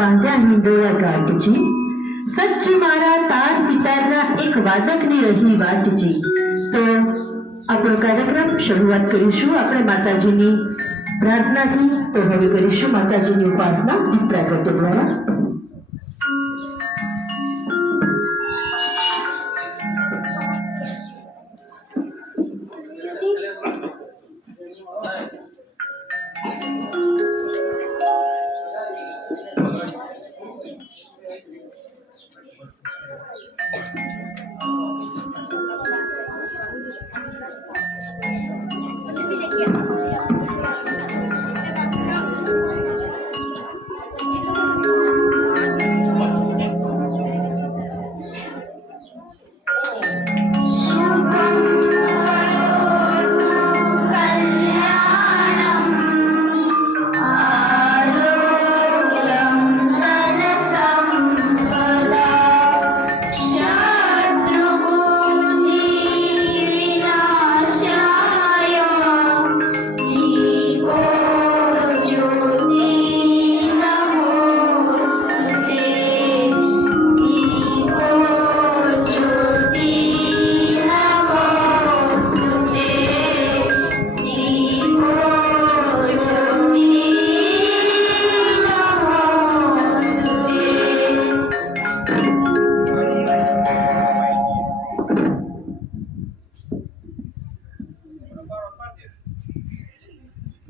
बांध्या हिंडोळा गाठजी, सच्च मारा तार सिताરના એક વાદકની રહી વાટજી। તો આપણો કાર્યક્રમ શરૂઆત કરીશું આપણે માતાજીની પ્રાર્થનાથી। તો હવે કરીશું માતાજીની ઉપાસના દીપ પ્રાગટ્ય દ્વારા।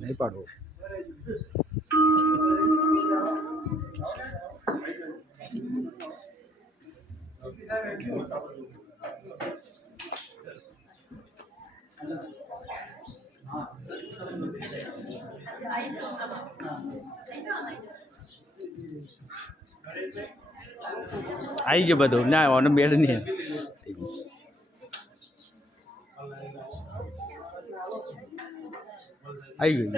નહીં પાડવો. આવી ગયો બધું. ના ઓનો બેડ નહીં. આવી ગયું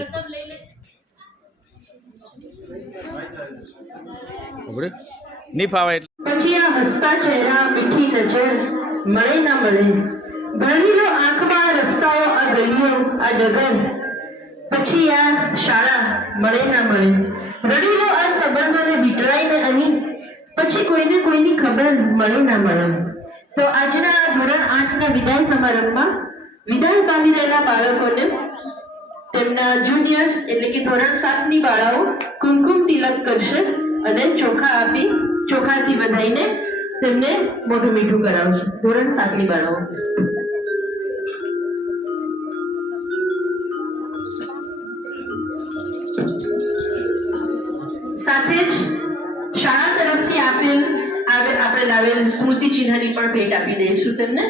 ખબર નહીં ફાવે એટલે પછી આ હસતા ચહેરા મીઠી નજર મળે ના મળે, ભણી લો આંખમાં રસ્તાઓ આ ગલીઓ આ ડગર, પછી આ શાળા મળે ના મળે, રડી લો આ સંબંધોને વીંટળાઈને અહીં, પછી કોઈને કોઈની ખબર મળે ના મળે. તો આજના ધોરણ 8ના વિદાય સમારંભમાં વિદાય પામી રહેલા બાળકોને તેમના જુનિયર એટલે કે ધોરણ 7ની બાળાઓ કુમકુમ તિલક કરશે અને ચોખા આપી ચોખાથી વધાઈને તેમને મોઢું મીઠું કરાવશે. ધોરણ 7ની બાળાઓ. સાથે જ શાળા તરફથી આપણે લાવેલ સ્મૃતિ ચિહ્નની પણ ભેટ આપી દઈશું તેમને.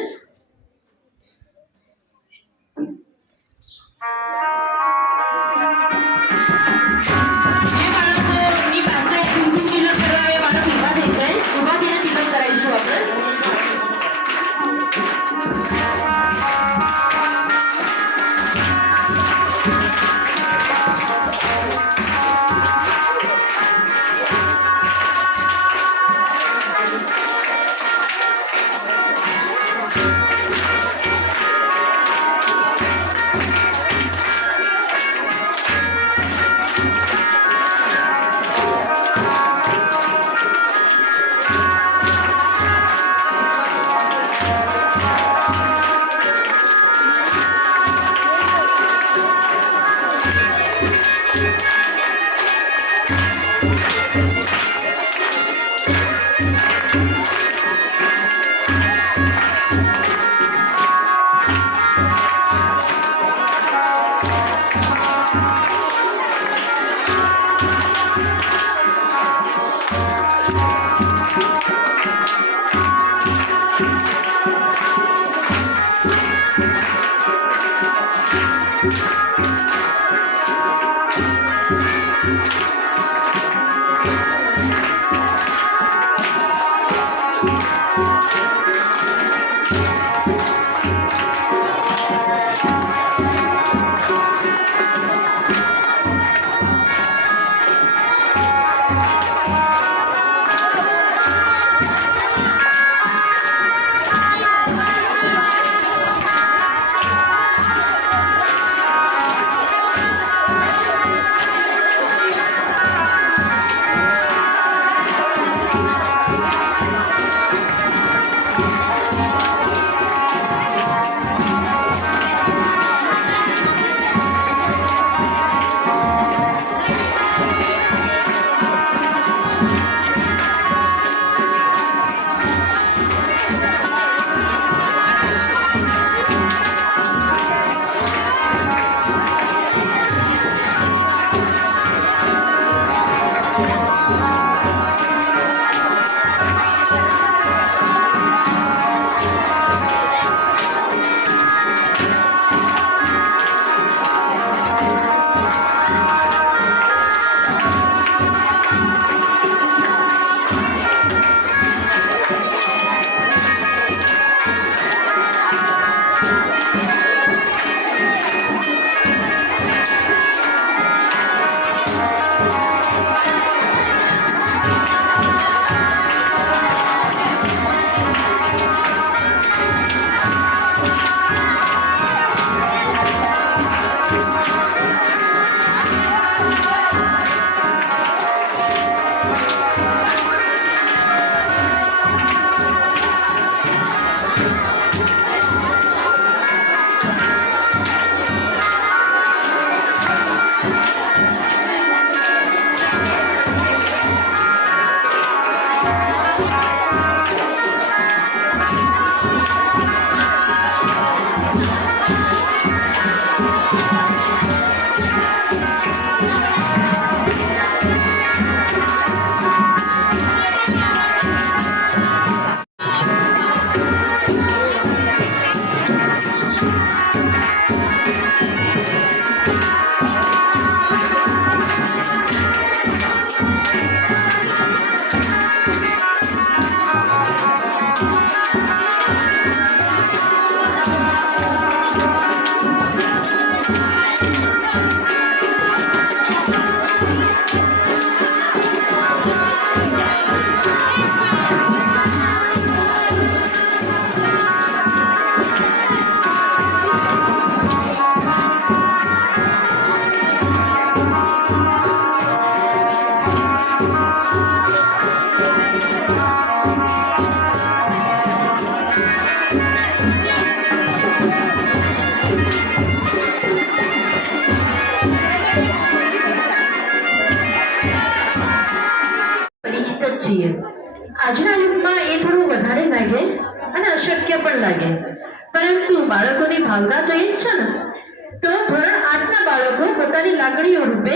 પોતાની લાગણીઓ રૂપે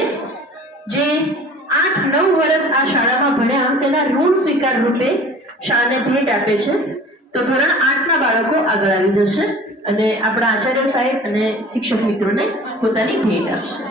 જે 8-9 વર્ષ આ શાળામાં ભણ્યા તેના ઋણ સ્વીકાર રૂપે શાળાને ભેટ આપે છે. તો ધોરણ 8ના બાળકો આગળ આવી જશે અને આપણા આચાર્ય સાહેબ અને શિક્ષક મિત્રોને પોતાની ભેટ આપશે.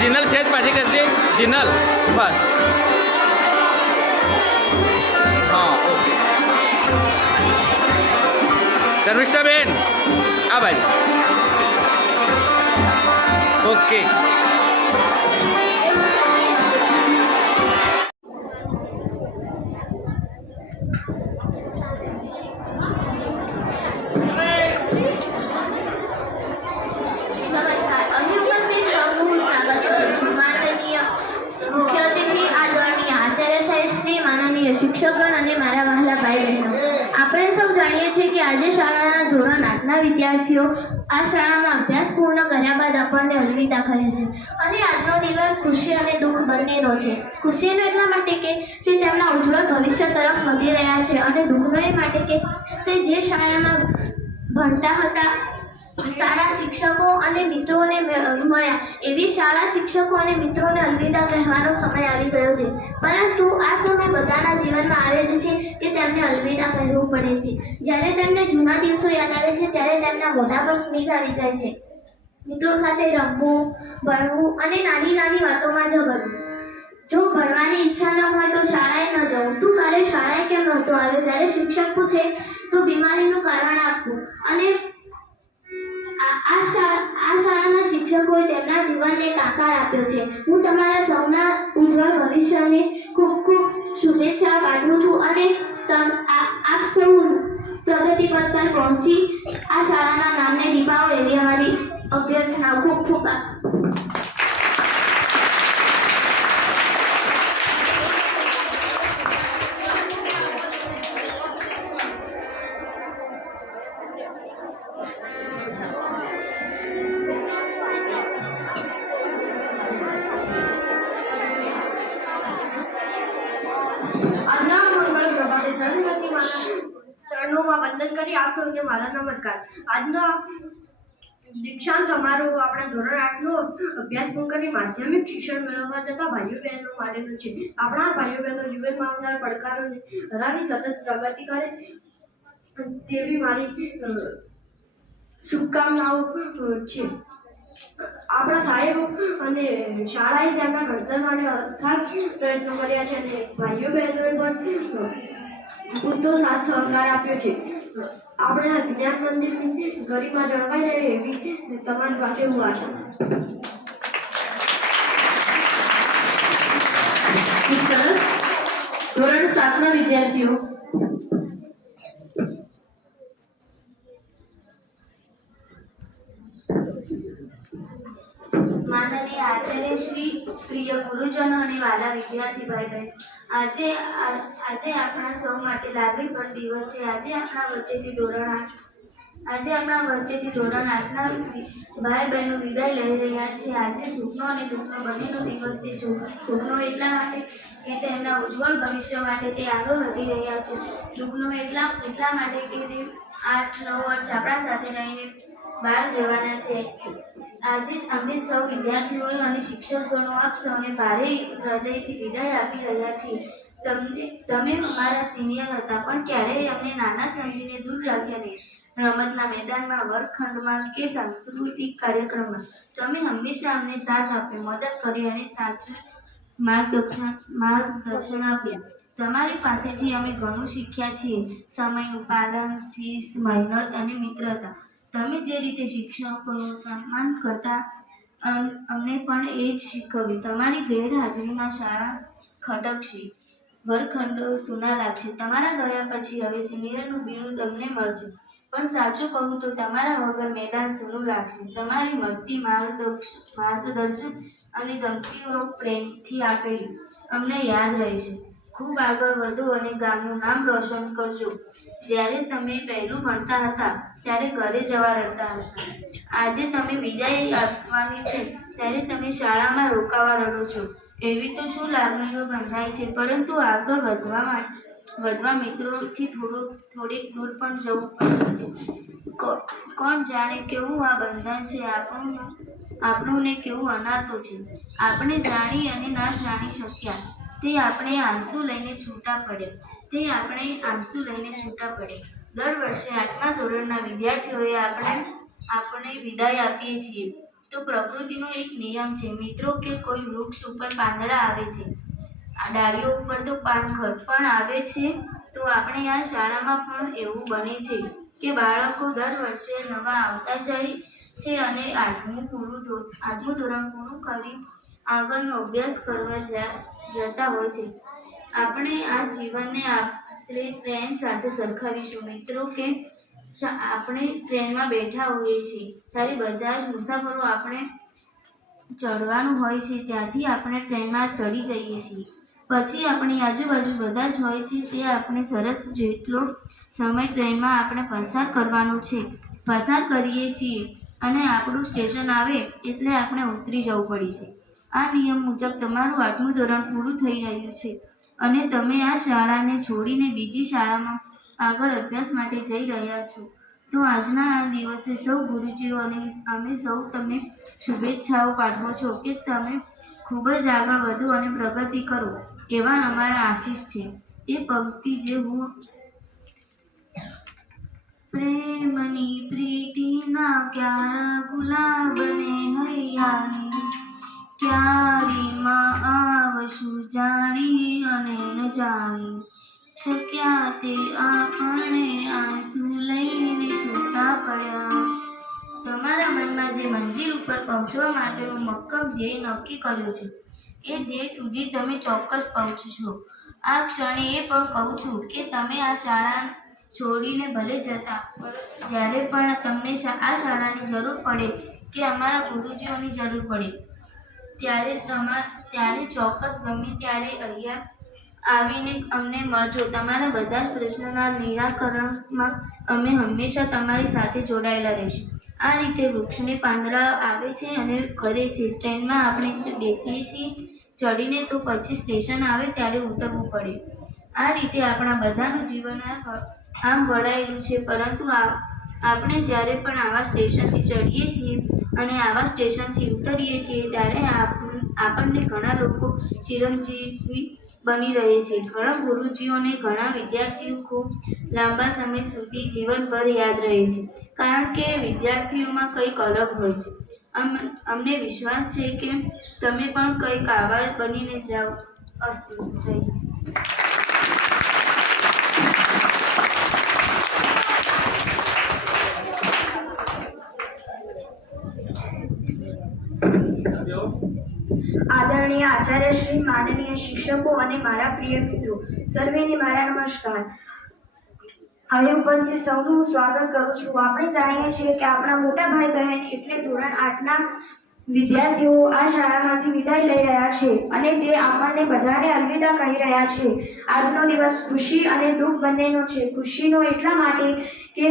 जिनल सेज पाછી કરશે जिनल बस हाँ ओके धर्मिष्ठा बेन आ भाई ओके શિક્ષકગણ અને મારા વહાલા ભાઈ બહેનો, આપણે સૌ જાણીએ છીએ કે આજે શાળાના ધોરણ 8ના વિદ્યાર્થીઓ આ શાળામાં અભ્યાસ પૂર્ણ કર્યા બાદ આપણને અલવિદા કહે છે. અને આજનો દિવસ ખુશી અને દુઃખ બંનેનો છે. ખુશીનો એટલા માટે કે તે તેમના ઉજ્જવળ ભવિષ્ય તરફ વધી રહ્યા છે અને દુઃખનો એ માટે કે તે જે શાળામાં ભણતા હતા સારા શિક્ષકો અને મિત્રોને મળ્યા એવી શાળા શિક્ષકો અને મિત્રોને અલવિદા કહેવાનો સમય આવી ગયો છે. પરંતુ આ સમય બધાના જીવનમાં આવે જ છે કે તેમને અલવિદા કહેવું પડે છે. જ્યારે તેમને જૂના દિવસો યાદ આવે છે ત્યારે તેમના મોઢા પર સ્મિત આવી જાય છે. મિત્રો સાથે રમવું, ભણવું અને નાની નાની વાતોમાં ઝઘડવું. જો ભણવાની ઈચ્છા ન હોય તો શાળાએ ન જવું. તું કાલે શાળાએ કેમ નહોતો આવ્યો? જ્યારે શિક્ષક પૂછે તો બીમારીનું કારણ આપવું. અને આ શાળાના શિક્ષકોએ તેમના જીવનને એક આકાર આપ્યો છે. હું તમારા સૌના ઉજ્જવળ ભવિષ્યને ખૂબ ખૂબ શુભેચ્છા પાઠવું છું અને આપ સૌ પ્રગતિ પથ પર પહોંચી આ શાળાના નામને દીપાવો એવી અમારી અભ્યર્થના. ખૂબ ખૂબ ચરણોમાં વંદન કરી આપ સૌને મારા નમસ્કાર. આજનો દીક્ષાંત સમારોહ આપણા ધોરણ 8નો અભ્યાસ પૂર્ણ કરી માધ્યમિક શિક્ષણ મેળવવા જતા ભાઈઓ બહેનો માટેનો છે. આપણા ભાઈઓ બહેનો જીવનમાં આવનાર પડકારોને હરાવી સતત પ્રગતિ કરે તેવી મારી શુભકામનાઓ છે. આપણા સાહેબો અને શાળાએ તેમના ઘડતર માટે અથાગ પ્રયત્નો કર્યા છે અને ભાઈઓ બહેનોએ પણ પૂરતો સાથ સહકાર આપ્યો છે. આપણા જ્ઞાન મંદિરની ગરિમા જળવાઈ રહે એવી તમારી પાસે હું આશા. ખૂબ સરસ. ધોરણ 7ના વિદ્યાર્થીઓ. માનનીય આચાર્ય શ્રી, પ્રિય ગુરુજનો અને વાલા વિદ્યાર્થી ભાઈ બહેનો, આજે આપણા સૌ માટે લાગણી પણ દિવસ છે. આજે આપણા વચ્ચેથી ધોરણ 8ના ભાઈ બહેનો વિદાય લઈ રહ્યા છે. આજે સુખનો અને દુઃખનો બંનેનો દિવસ છે. સુખનો એટલા માટે કે તેમના ઉજ્જવળ ભવિષ્ય માટે તે આગળ વધી રહ્યા છે. દુઃખનો એટલા માટે કે તે 8-9 વર્ષ આપણા સાથે રહીને બહાર જવાના છે. આજે જ અમે સૌ વિદ્યાર્થીઓ અને શિક્ષકોનો આપ સૌને ભારે હૃદયથી વિદાય આપી રહ્યા છીએ. તમે અમારા સિનિયર હતા, પણ ક્યારેય અમને નાના સમજીને દૂર રાખ્યા નહીં. રમતના મેદાનમાં, વર્ગખંડમાં કે સાંસ્કૃતિક કાર્યક્રમમાં તમે હંમેશા અમને સાથ આપ્યો, મદદ કરી અને સાચું માર્ગદર્શન આપ્યું. તમારી પાસેથી અમે ઘણું શીખ્યા છીએ. સમયનું પાલન, શિસ્ત, મહેનત અને મિત્રતા. તમે જે રીતે શિક્ષકોનું સન્માન કરતા અમને પણ એ જ શીખવ્યું. તમારી ગેરહાજરીમાં શાળા ખડકશે, વર્ગખંડો સૂના લાગશે. તમારા ગયા પછી હવે સિનિયરનું બિરુદ અમને મળશે, પણ સાચું કહું તો તમારા વગર મેદાન સૂનું લાગશે. તમારી મસ્તી, માર્ગદર્શન અને ધમકીઓ પ્રેમથી આપેલી અમને યાદ રહેશે. ખૂબ આગળ વધો અને ગામનું નામ રોશન કરજો. જ્યારે તમે પહેલું ભણતા હતા ત્યારે ઘરે જવા રડતા હતા. આજે તમે વિદાય આપવાની છે ત્યારે તમે શાળામાં રોકાવા રડો છો. એવી તો શું લાગણીઓ બંધાય છે, પરંતુ આગળ વધવા મિત્રોથી થોડીક દૂર પણ જવું પડે છે. કોણ જાણે કેવું આ બંધન છે, આપણું ને કેવું અનાતો છે. આપણે જાણી અને ના જાણી શક્યા તે આપણે આંસુ લઈને છૂટા પડ્યા. દર વર્ષે 8મા ધોરણના વિદ્યાર્થીઓએ આપણે વિદાય આપીએ છીએ તો પ્રકૃતિનો એક નિયમ છે મિત્રો કે કોઈ વૃક્ષ ઉપર પાંદડા આવે છે, ડાળીઓ ઉપર તો પાનખર પણ આવે છે. તો આપણે આ શાળામાં પણ એવું બને છે કે બાળકો દર વર્ષે નવા આવતા જાય છે અને 8મું ધોરણ પૂરું કરી આગળનો અભ્યાસ કરવા જતા હોય છે. આપણે આ જીવનને આપણે ટ્રેન સાથે સરખાવીશું મિત્રો કે આપણે ટ્રેનમાં બેઠા હોઈએ છીએ ત્યારે બધા જ મુસાફરો આપણે ચડવાનું હોય છે, ત્યાંથી આપણે ટ્રેનમાં ચડી જઈએ છીએ. પછી આપણી આજુબાજુ બધા જ હોય છે તે આપણે સરસ જેટલો સમય ટ્રેનમાં આપણે પસાર કરીએ છીએ અને આપણું સ્ટેશન આવે એટલે આપણે ઉતરી જવું પડે છે. આ નિયમ મુજબ તમારું 8મું ધોરણ પૂરું થઈ રહ્યું છે અને તમે આ શાળાને છોડીને બીજી શાળામાં આગળ અભ્યાસ માટે જઈ રહ્યા છો. તો આજના આ દિવસે સૌ ગુરુજીઓ અને અમે સૌ તમને શુભેચ્છાઓ પાઠવો છો કે તમે ખૂબ જ આગળ વધો અને પ્રગતિ કરો એવા અમારા આશીષ છે. એ પંક્તિ જે હું પ્રેમની પ્રીતિના ક્યારા ગુલાબને હૈયાની ક્યારીમાં આવશું જાણી અને ન જાણી શક્યા તે આપણે આંસુ લઈને છૂટા પડ્યા. તમારા મનમાં જે મંજિલ ઉપર પહોંચવા માટેનું મક્કમ ધ્યેય નક્કી કર્યો છે એ ધ્યેય સુધી તમે ચોક્કસ પહોંચશો. આ ક્ષણે એ પણ કહું છું કે તમે આ શાળા છોડીને ભલે જતા, જ્યારે પણ તમને આ શાળાની જરૂર પડે કે અમારા ગુરુજીઓની જરૂર પડે ત્યારે ચોક્કસ ગમે ત્યારે અહીંયા આવીને અમને મળજો. તમારા બધા જ પ્રશ્નોના નિરાકરણમાં અમે હંમેશા તમારી સાથે જોડાયેલા રહીશું. આ રીતે વૃક્ષને પાંદડા આવે છે અને ખરે છે. ટ્રેનમાં આપણે બેસીએ છીએ ચડીને તો પછી સ્ટેશન આવે ત્યારે ઉતરવું પડે. આ રીતે આપણા બધાનું જીવન આમ વળાયેલું છે. પરંતુ આપણે જ્યારે પણ આવા સ્ટેશનથી ચડીએ છીએ અને આવા સ્ટેશનથી ઉતરીએ છીએ ત્યારે આપણને ઘણા લોકો ચિરંજીવી બની રહે છે. ઘણા ગુરુજીઓને ઘણા વિદ્યાર્થીઓ ખૂબ લાંબા સમય સુધી જીવનભર યાદ રહે છે, કારણ કે વિદ્યાર્થીઓમાં કંઈક અલગ હોય છે. અમને વિશ્વાસ છે કે તમે પણ કંઈક આવા બનીને જાઓ. અસ્તુ. જય હિન્દ. આદરણીય આચાર્યશ્રી, માનનીય શિક્ષકો અને મારા પ્રિય મિત્રો, સર્વેને મારા નમસ્કાર. હવે ઉપસ્થિત સૌનું સ્વાગત કરું છું. આપણે જાણીએ છીએ કે આપણા મોટા ભાઈ બહેન એટલે ધોરણ 8ના વિદ્યાર્થીઓ આ શાળામાંથી વિદાય લઈ રહ્યા છે અને તે આપણને બધાને અલવિદા કહી રહ્યા છે. આજનો દિવસ ખુશી અને દુઃખ બંનેનો છે. ખુશીનો એટલા માટે કે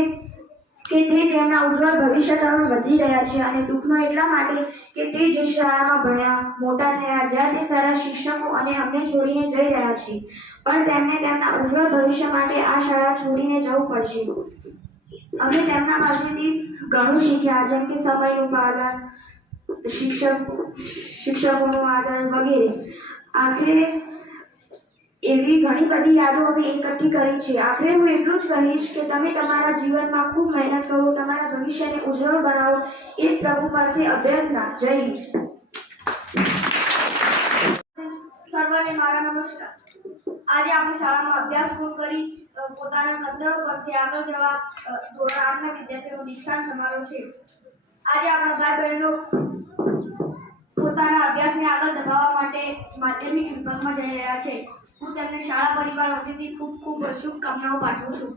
તે તેમના ઉજ્જવળ ભવિષ્ય તરફ વધી રહ્યા છે અને દુઃખનો એટલા માટે કે તે જે શાળામાં ભણ્યા, મોટા થયા, જ્યાં તે સારા શિક્ષકો અને અમને છોડીને જઈ રહ્યા છે, પણ તેમને તેમના ઉજ્જવળ ભવિષ્ય માટે આ શાળા છોડીને જવું પડશે. અમે તેમના પાસેથી ઘણું શીખ્યા, જેમ કે સમયનું પાલન, શિક્ષકોનો આદર વગેરે. આખરે એવી ઘણી બધી યાદો અમે એકઠી કરી છે. આખરે હું એટલું જ કહીશ કે તમે તમારા જીવનમાં ખૂબ મહેનત કરો, તમારા ભવિષ્યને ઉજ્જવળ બનાવો, એ પ્રભુ પાસે અભ્યર્થના. જય હિન્દ. સર્વને મારા નમસ્કાર. આજે આપણે શાળામાં અભ્યાસ પૂર્ણ કરી પોતાના કર્તવ્ય પરથી આગળ જવા ધોરણ 8ના વિદ્યાર્થીઓનો દીક્ષાંત સમારોહ છે. આજે આપણા ભાઈ બહેનો પોતાના અભ્યાસને આગળ ધપાવવા માટે માધ્યમિક વિભાગમાં જઈ રહ્યા છે. હું તેમને શાળા પરિવાર વતીથી ખૂબ ખૂબ શુભકામનાઓ પાઠવું છું.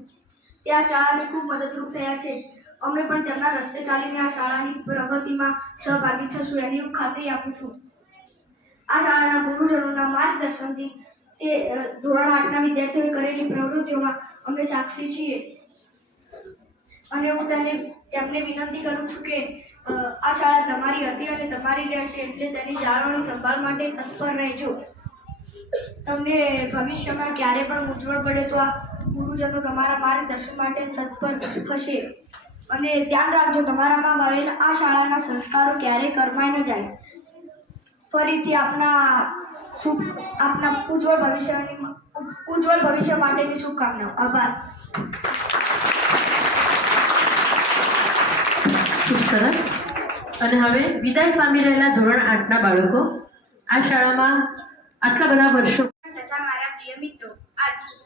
તે આ શાળાને ખૂબ મદદરૂપ થયા છે. અમે પણ તેમના રસ્તે ચાલીને આ શાળાની પ્રગતિમાં સહભાગી થશું એની હું ખાતરી આપું છું. આ શાળાના ગુરુજનોના માર્ગદર્શનથી તે ધોરણ 8ના વિદ્યાર્થીઓએ કરેલી પ્રવૃત્તિઓમાં અમે સાક્ષી છીએ અને હું તેમને વિનંતી કરું છું કે આ શાળા તમારી હતી અને તમારી રહેશે, એટલે તેની જાળવણી સંભાળ માટે તત્પર રહેજો. તમને ભવિષ્યમાં ક્યારે પણ ઉજ્જવળ પડે તો આ ગુરુજનો તમારા માર્ગદર્શન માટે તત્પર થશે. અને ધ્યાન રાખજો, તમારામાં વાવેલા આ શાળાના સંસ્કારો ક્યારેય કરમાઈ ન જાય. ફરીથી આપના ઉજ્જવળ ભવિષ્ય માટેની શુભકામનાઓ. આભાર. ખૂબ સરસ. અને હવે વિદાય પામી રહેલા ધોરણ 8ના બાળકો આ શાળામાં આટલા બધા વર્ષો તથા મારા પ્રિય મિત્રો,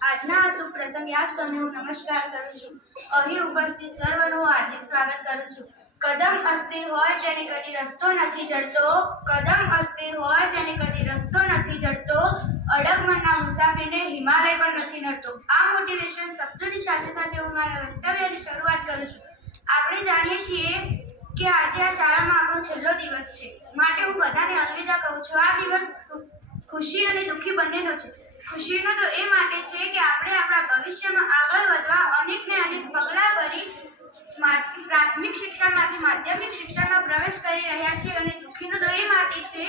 આજના આ શુભ પ્રસંગે આપ સૌને હું નમસ્કાર કરું છું. અહીં ઉપસ્થિત સર્વનું હાર્દિક સ્વાગત કરું છું. કદમ અસ્થિર હોય તેને કદી રસ્તો નથી જડતો, કદમ અસ્થિર હોય તેને કદી રસ્તો નથી જડતો, અડગ મનના મુસાફીરને હિમાલય પણ નથી નડતો. આ મોટિવેશન શબ્દોની સાથે સાથે હું મારા વક્તવ્યની શરૂઆત કરું છું. આપણે જાણીએ છીએ કે આજે આ શાળામાં આપણો છેલ્લો દિવસ છે, માટે હું બધાને અલવિદા કહું છું. આ દિવસ ખુશી અને દુઃખી બંનેનો છે. ખુશીનો તો એ માટે છે કે આપણે આપણા ભવિષ્યમાં આગળ વધવા અનેકને અનેક પગલાં ભરી પ્રાથમિક શિક્ષણમાંથી માધ્યમિક શિક્ષણમાં પ્રવેશ કરી રહ્યા છીએ. અને દુઃખીનો તો એ માટે છે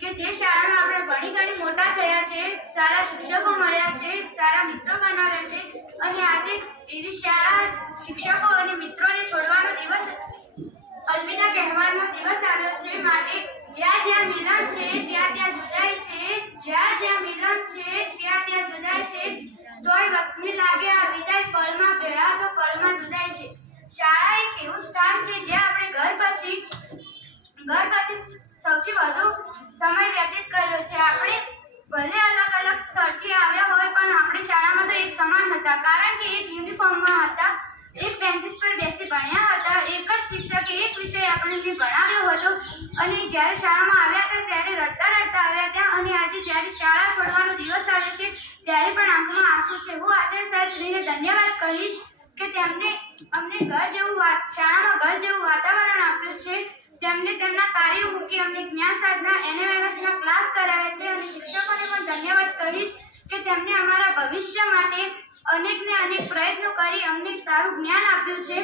કે જે શાળામાં આપણે ભણી ગણી મોટા થયા છે, સારા શિક્ષકો મળ્યા છે, સારા મિત્રો બનાવ્યા છે, અને આજે એવી શાળા, શિક્ષકો અને મિત્રોને છોડવાનો દિવસ, અલવિદા કહેવાનો દિવસ આવ્યો છે. માટે જ્યાં જ્યાં મિલન છે ત્યાં ત્યાં જુદાઈ છે, જ્યાં જ્યાં મિલન છે ત્યાં ત્યાં જુદાઈ છે, તોય વસમી લાગે આ વિદાય, પળમાં ભેળા તો પળમાં જુદાઈ છે. શાળા એક એવું સ્થાન છે જ્યાં આપણે ઘર પછી સૌથી વધુ સમય વ્યતીત કર્યો છે. આપણે ભલે અલગ અલગ સ્થળથી આવ્યા હોય પણ આપણે શાળામાં તો એક સમાન હતા, કારણ કે એક યુનિફોર્મમાં હતા, એક બેન્ચીસ પર બેસી ભણ્યા હતા, એક જ શિક્ષકે એક વિષય આપણને જે ભણાવ્યો હતો. અને જ્યારે શાળામાં આવ્યા હતા ત્યારે રડતા રડતા આવ્યા હતા, અને આજે જ્યારે શાળા છોડવાનો દિવસ આવ્યો છે ત્યારે પણ આંખમાં આંસુ છે. હું આચાર્ય સાહેબશ્રીને ધન્યવાદ કહીશ કે તેમને અમને શાળામાં ઘર જેવું વાતાવરણ આપ્યું છે. તેમને તેમના કાર્યો મૂકી અમને જ્ઞાન સાધના, NMMSના ક્લાસ કરાવ્યા છે. અને શિક્ષકોને પણ ધન્યવાદ કહીશ કે તેમને અમારા ભવિષ્ય માટે અનેકને અનેક પ્રયત્નો કરી અમને સારું જ્ઞાન આપ્યું છે.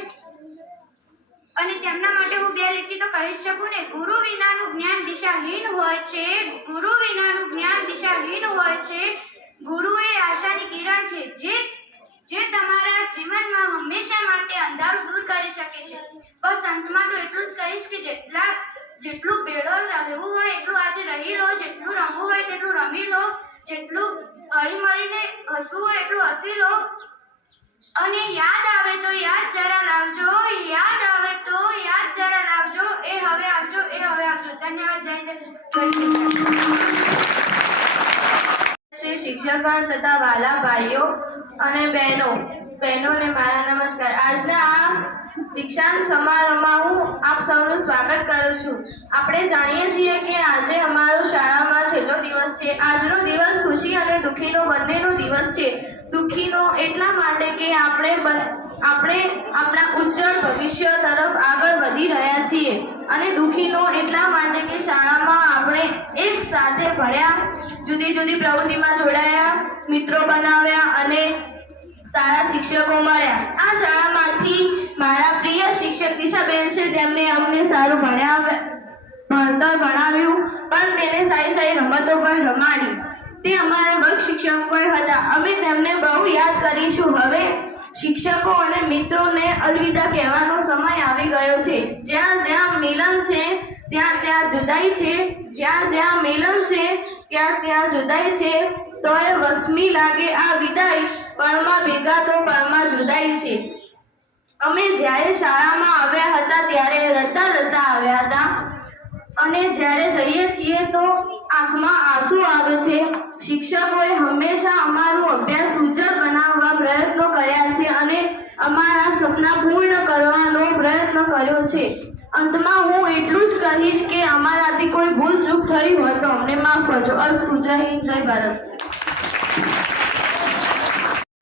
અને તેમના માટે હું બે લીટી તો કહી શકું ને, ગુરુ વિનાનું જ્ઞાન દિશાહીન હોય છે, ગુરુ વિનાનું જ્ઞાન દિશાહીન હોય છે. ગુરુ એ આશાની કિરણ છે જે તમારા જીવનમાં હંમેશા માટે અંધારું દૂર કરી શકે છે. બસ અંતમાં તો એટલું જ કહીશ કે જેટલું ભેળો રહેવું હોય એટલું આજે રહી લો, જેટલું રમવું હોય તેટલું રમી લો, જેટલું હળી મળીને હસવું હોય એટલું હસી લો. અને યાદ આવે તો યાદ જરા લાવજો, યાદ આવે તો યાદ જરા લાવજો, એ હવે આવજો, એ હવે આવજો. ધન્યવાદ. જય જય. શ્રી શિક્ષકગણ તથા વાલા ભાઈઓ અને બહેનોને મારા નમસ્કાર. આજના આ દીક્ષાંત સમારોહમાં હું આપ સૌનું સ્વાગત કરું છું. આપણે જાણીએ છીએ કે આજે અમારો શાળામાં છેલ્લો દિવસ છે. આજનો દિવસ ખુશી અને દુઃખીનો બંનેનો દિવસ છે. દુઃખીનો એટલા માટે કે આપણે આપણા ઉજ્જવળ ભવિષ્ય તરફ આગળ વધી રહ્યા છીએ, અને દુઃખીનો એટલા માટે કે શાળામાં આપણે એક સાથે ભણ્યા, જુદી જુદી પ્રવૃત્તિમાં જોડાયા, મિત્રો બનાવ્યા અને સારા શિક્ષકો મળ્યા. આ શાળામાંથી મારા પ્રિય શિક્ષક દિશાબેન છે, તેમને અમને સારું ભણતર ભણાવ્યું, પણ તેને સારી સારી રમતો પણ રમાડી. તે અમારા વર્ગ શિક્ષક પણ હતા. અમે તેમને બહુ યાદ કરીશું. હવે શિક્ષકો અને મિત્રોને અલવિદા કહેવાનો સમય આવી ગયો છે. જ્યાં જ્યાં મિલન છે ત્યાં ત્યાં જુદાઈ છે. જ્યાં જ્યાં મિલન છે ત્યાં ત્યાં જુદાઈ છે. તોય વસમી લાગે આ વિદાય, પળમાં ભેગા તો પળમાં જુદાઈ છે. અમે જ્યારે શાળામાં આવ્યા હતા ત્યારે રડતા રડતા આવ્યા હતા, અને જ્યારે જઈએ છીએ તો આંખમાં આંસુ આવે છે. શિક્ષકોએ હંમેશા અમારું અભ્યાસ ઉજ્જવળ બનાવવા પ્રયત્નો કર્યા છે અને અમારા સપના પૂર્ણ કરવાનો પ્રયત્ન કર્યો છે. અંતમાં હું એટલું જ કહીશ કે અમારાથી કોઈ ભૂલ ચૂક થઈ હોય તો અમને માફ કરજો. અસ્તુ. જય હિન્દ, જય ભારત.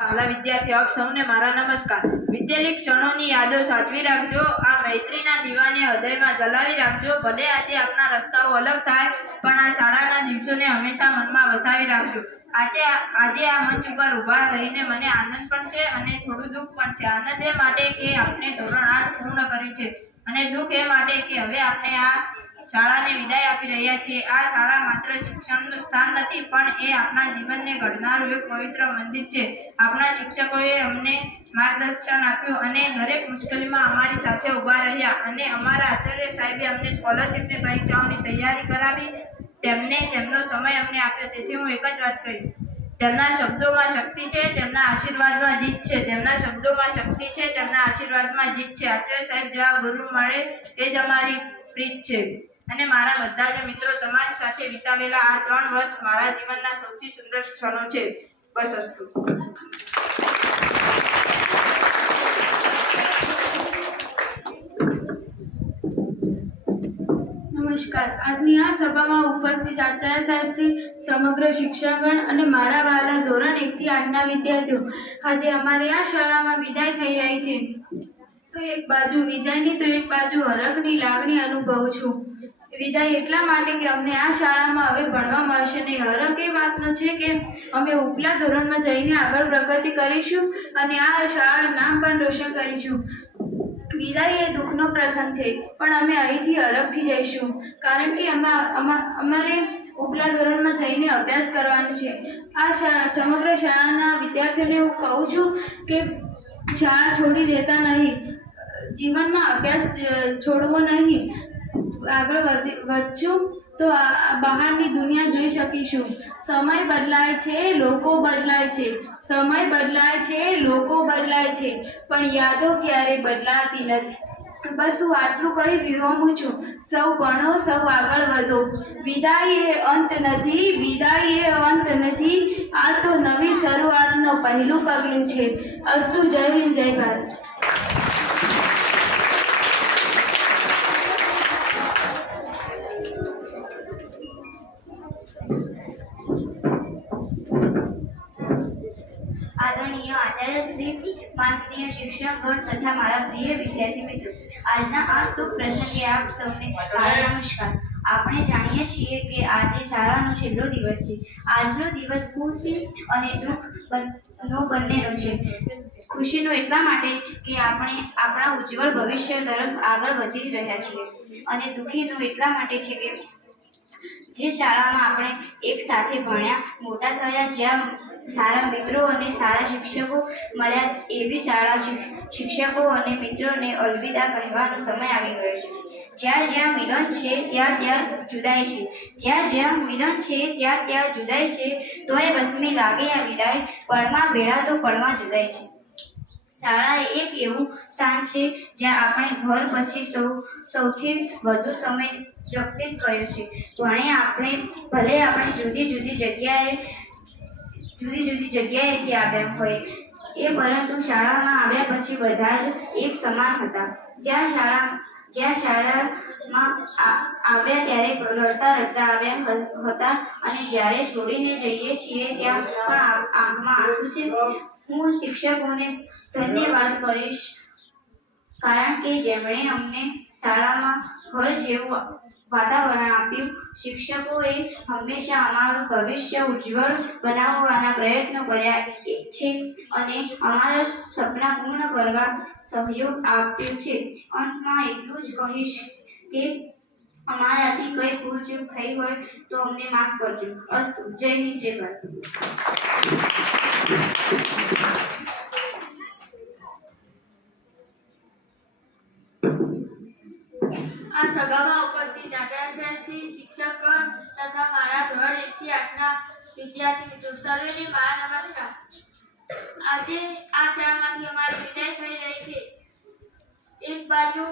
વાલા વિદ્યાર્થીઓ, આપ સૌને મારા નમસ્કાર. વિદ્યાલય ક્ષણોની યાદો સાચવી રાખજો. આ મૈત્રીના દીવાને હૃદયમાં જલાવી રાખજો. ભલે આજે આપણા રસ્તાઓ અલગ થાય, પણ આ શાળાના દિવસોને હંમેશા મનમાં વસાવી રાખજો. આજે આ મંચ ઉપર ઊભા રહીને મને આનંદ પણ છે અને થોડું દુઃખ પણ છે. આનંદ એ માટે કે આપણે ધોરણ 8 પૂર્ણ કર્યું છે, અને દુઃખ એ માટે કે હવે આપણે આ શાળાને વિદાય આપી રહ્યા છીએ. આ શાળા માત્ર શિક્ષણનું સ્થાન નથી, પણ એ આપણા જીવનને ઘડનારું એક પવિત્ર મંદિર છે. આપણા શિક્ષકોએ અમને માર્ગદર્શન આપ્યું અને દરેક મુશ્કેલીમાં અમારી સાથે ઊભા રહ્યા, અને અમારા આચાર્ય સાહેબે અમને સ્કોલરશિપની પરીક્ષાઓની તૈયારી કરાવી. તેમનો સમય અમને આપ્યો. તેથી હું એક જ વાત કહીશ, તેમના શબ્દોમાં શક્તિ છે, તેમના આશીર્વાદમાં જીત છે. તેમના શબ્દોમાં શક્તિ છે, તેમના આશીર્વાદમાં જીત છે. આચાર્ય સાહેબ જેવા ગુરુ મળે એ જ અમારી પ્રીત છે. અને મારા બધા જ મિત્રો, તમારી સાથે વિતાવેલા આ 3 વર્ષ મારા જીવનના સૌથી સુંદર ક્ષણો છે. બસ અસ્તુ. નમસ્કાર. આજની આ સભામાં ઉપસ્થિત આચાર્ય સાહેબ શ્રી, સમગ્ર શિક્ષકગણ અને મારા વહાલા ધોરણ 1 થી 8ના વિદ્યાર્થીઓ, આજે અમારી આ શાળામાં વિદાય થઈ રહી છે. તો એક બાજુ વિદાયની તો એક બાજુ હરખની લાગણી અનુભવું છું. વિદાય એટલા માટે કે અમને આ શાળામાં હવે ભણવા મળશે નહીં. હરખ એ વાતનો છે કે અમે ઉપલા ધોરણમાં જઈને આગળ પ્રગતિ કરીશું અને આ શાળાનું નામ પણ રોશન કરીશું. વિદાય એ દુઃખનો પ્રસંગ છે, પણ અમે અહીંથી હરખથી જઈશું, કારણ કે અમારે ઉપલા ધોરણમાં જઈને અભ્યાસ કરવાનું છે. આ સમગ્ર શાળાના વિદ્યાર્થીઓને હું કહું છું કે શાળા છોડી દેતા નહીં, જીવનમાં અભ્યાસ છોડવો નહીં. આગળ વધશું તો બહારની દુનિયા જોઈ શકીશું. સમય બદલાય છે, લોકો બદલાય છે. સમય બદલાય છે, લોકો બદલાય છે, પણ યાદો ક્યારેય બદલાતી નથી. બસ હું આટલું કહી વિરમું છું. સૌ ભણો, સૌ આગળ વધો. વિદાય એ અંત નથી, વિદાય એ અંત નથી. આ તો નવી શરૂઆતનો પહેલું પગલું છે. અસ્તુ. જય હિન્દ, જય ભારત. આદરણીય આચાર્ય શ્રી, માનનીય શિક્ષકગણ તથા મારા પ્રિય વિદ્યાર્થી મિત્રો, આજના આ શુભ પ્રસંગે આપ સૌને મારા નમસ્કાર. આપણે જાણીએ છીએ કે આજે શાળાનો છેલ્લો દિવસ છે. આજનો દિવસ ખુશી અને દુઃખ બંનેનો છે. ખુશીનો એટલા માટે કે આપણે આપણા ઉજ્જવળ ભવિષ્ય તરફ આગળ વધી રહ્યા છીએ, અને દુઃખીનો એટલા માટે છે કે જે શાળામાં આપણે એક સાથે ભણ્યા, મોટા થયા, જ્યાં સારા મિત્રો અને સારા શિક્ષકો મળ્યા, એવી શાળા શિક્ષકો અને મિત્રોને અલવિદા કહેવાનો સમય આવી ગયો છે. જ્યાં જ્યાં મિલન છે ત્યાં ત્યાં જુદાઈ છે. જ્યાં જ્યાં મિલન છે ત્યાં ત્યાં જુદાઈ છે. તોય વસમી લાગે આ વિદાય, પળમાં ભેળા તો પળમાં જુદાઈ છે. શાળા એક એવું સ્થાન છે જ્યાં આપણે ઘર પછી સૌથી વધુ સમય વ્યતીત કર્યો છે. ભલે આપણે જુદી જુદી જગ્યાએથી આવ્યા હોય એ, પરંતુ શાળામાં આવ્યા પછી બધા જ એક સમાન હતા. જ્યાં શાળામાં આવ્યા ત્યારે રડતા રડતા આવ્યા હતા, અને જ્યારે છોડીને જઈએ છીએ ત્યાં પણ આંખમાં આંસુ છે. હું શિક્ષકોને ધન્યવાદ કહીશ, કારણ કે જેમણે અમને શાળામાં ઘર જેવું વાતાવરણ આપ્યું. શિક્ષકોએ હંમેશા અમારું ભવિષ્ય ઉજ્જવળ બનાવવાના પ્રયત્નો કર્યા છે અને અમારા સપના પૂર્ણ કરવા સહયોગ આપ્યો છે. અંતમાં એટલું જ કહીશ કે અમારાથી કંઈ ભૂલચૂક થઈ હોય તો અમને માફ કરજો. અસ્તુ. જય હિન્દ, જય ભારત. આ સભામાં ઉપસ્થિત આચાર્યશ્રી, શિક્ષકગણ તથા મારા ધોરણ 1 થી 8 ના વિદ્યાર્થી મિત્રો સર્વેને મારા નમસ્કાર. આજે આ શાળામાંથી અમારી વિદાય થઈ રહી છે. એક બાજુ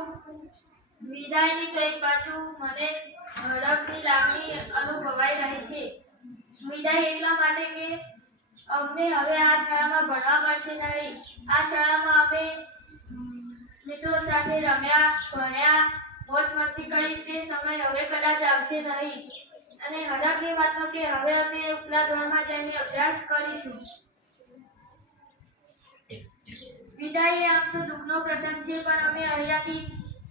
વિદાયની તો એક બાજુ મને હડકની લાગણી અનુભવાઈ રહી છે. વિદાય એટલા માટે કે અમને હવે આ શાળામાં ભણવા મળશે નહીં. આ શાળામાં અમે મિત્રો સાથે રમ્યા, ભણ્યા, મોજ મસ્તી કરી તે સમય હવે કદાચ આવશે નહીં. અને હડક એ વાતનો કે હવે અમે ઉપલા ધોરણમાં જઈને અભ્યાસ કરીશું. વિદાય આમ તો દુઃખનો પ્રસંગ છે, પણ અમે અહીંયાથી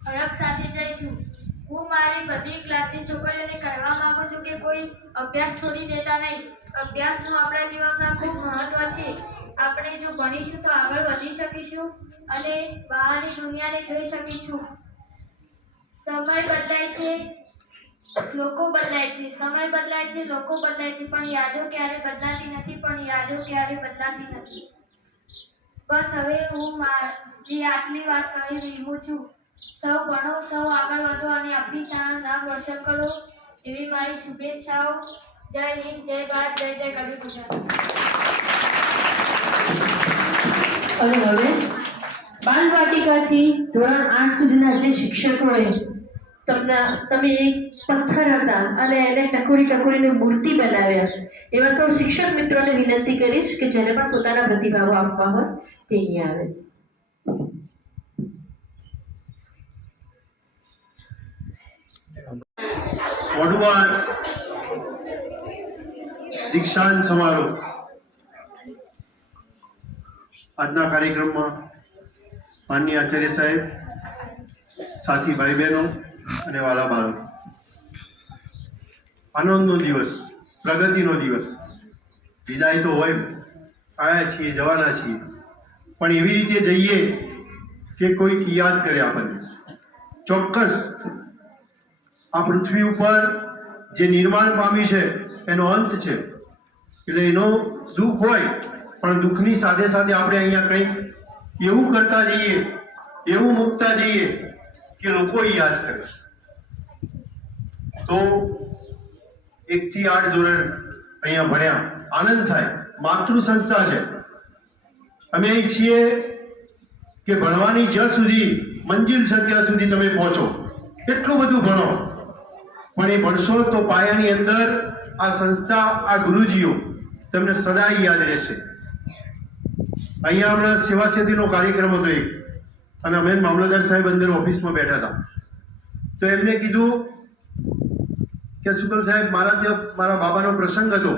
હડક સાથે જઈશું. હું મારી બધી ક્લાસની છોકરીઓને કહેવા માંગુ છું કે કોઈ અભ્યાસ છોડી દેતા નહીં. અભ્યાસનું આપણા જીવનમાં ખૂબ મહત્વ છે. આપણે જો ભણીશું તો આગળ વધી શકીશું અને બહારની દુનિયાને જોઈ શકીશું. સમય બદલાય છે, લોકો બદલાય છે, સમય બદલાય છે, લોકો બદલાય છે, પણ યાદો ક્યારે બદલાતી નથી. બસ હવે હું મારી આટલી વાત કહી રહ્યું છું. સૌ ભણો, સૌ આગળ વધો અને આપણી શાળાનું નામ રોશન કરો એવી મારી શુભેચ્છાઓ. જય હિન્દ, જય ભારત, જય જય કવિ ગુજરાત. અને હવે બાલવાટિકાથી ધોરણ 8 સુધીના જે શિક્ષકોએ તમે એક પથ્થર હતા અને એને ટકોરીને મૂર્તિ બનાવ્યા, એવા તો શિક્ષક મિત્રોને વિનંતી કરીશ કે જેને પણ પોતાના પ્રતિભાવો આપવા હોય તે અહીંયા આવે. વડવાડ દીક્ષાંત સમારોહ આજના કાર્યક્રમમાં માનનીય આચાર્ય સાહેબ, સાથી ભાઈ બહેનો અને વાલા બાળકો, આનંદનો દિવસ, પ્રગતિનો દિવસ. વિદાય તો હોય, આવ્યા છીએ, જવાના છીએ, પણ એવી રીતે જઈએ કે કોઈક યાદ કરે આપણને. ચોક્કસ આ પૃથ્વી ઉપર જે નિર્માણ પામ્યું છે એનો અંત છે, એટલે એનો દુઃખ હોય, પણ દુઃખની સાથે સાથે આપણે અહીંયા કંઈક એવું કરતા જઈએ, એવું મૂકતા જઈએ કે લોકો યાદ કરે. તો 1 થી 8 ધોરણ અહીંયા ભણ્યા, આનંદ થાય. માતૃ સંસ્થા છે. અમે અહીં છીએ કે ભણવાની જ્યાં સુધી મંજિલ છે ત્યાં સુધી તમે પહોંચો, એટલું બધું ભણો, પણ એ ભણશો તો પાયાની અંદર આ સંસ્થા, આ ગુરુજીઓ તમને સદાય યાદ રહેશે. અહીંયા હમણાં સેવા સેતુનો કાર્યક્રમ હતો એક, અને અમે મામલતદાર સાહેબ અંદર ઓફિસમાં બેઠા હતા, તો એમને કીધું કે શુકલ સાહેબ, મારા બાબાનો પ્રસંગ હતો,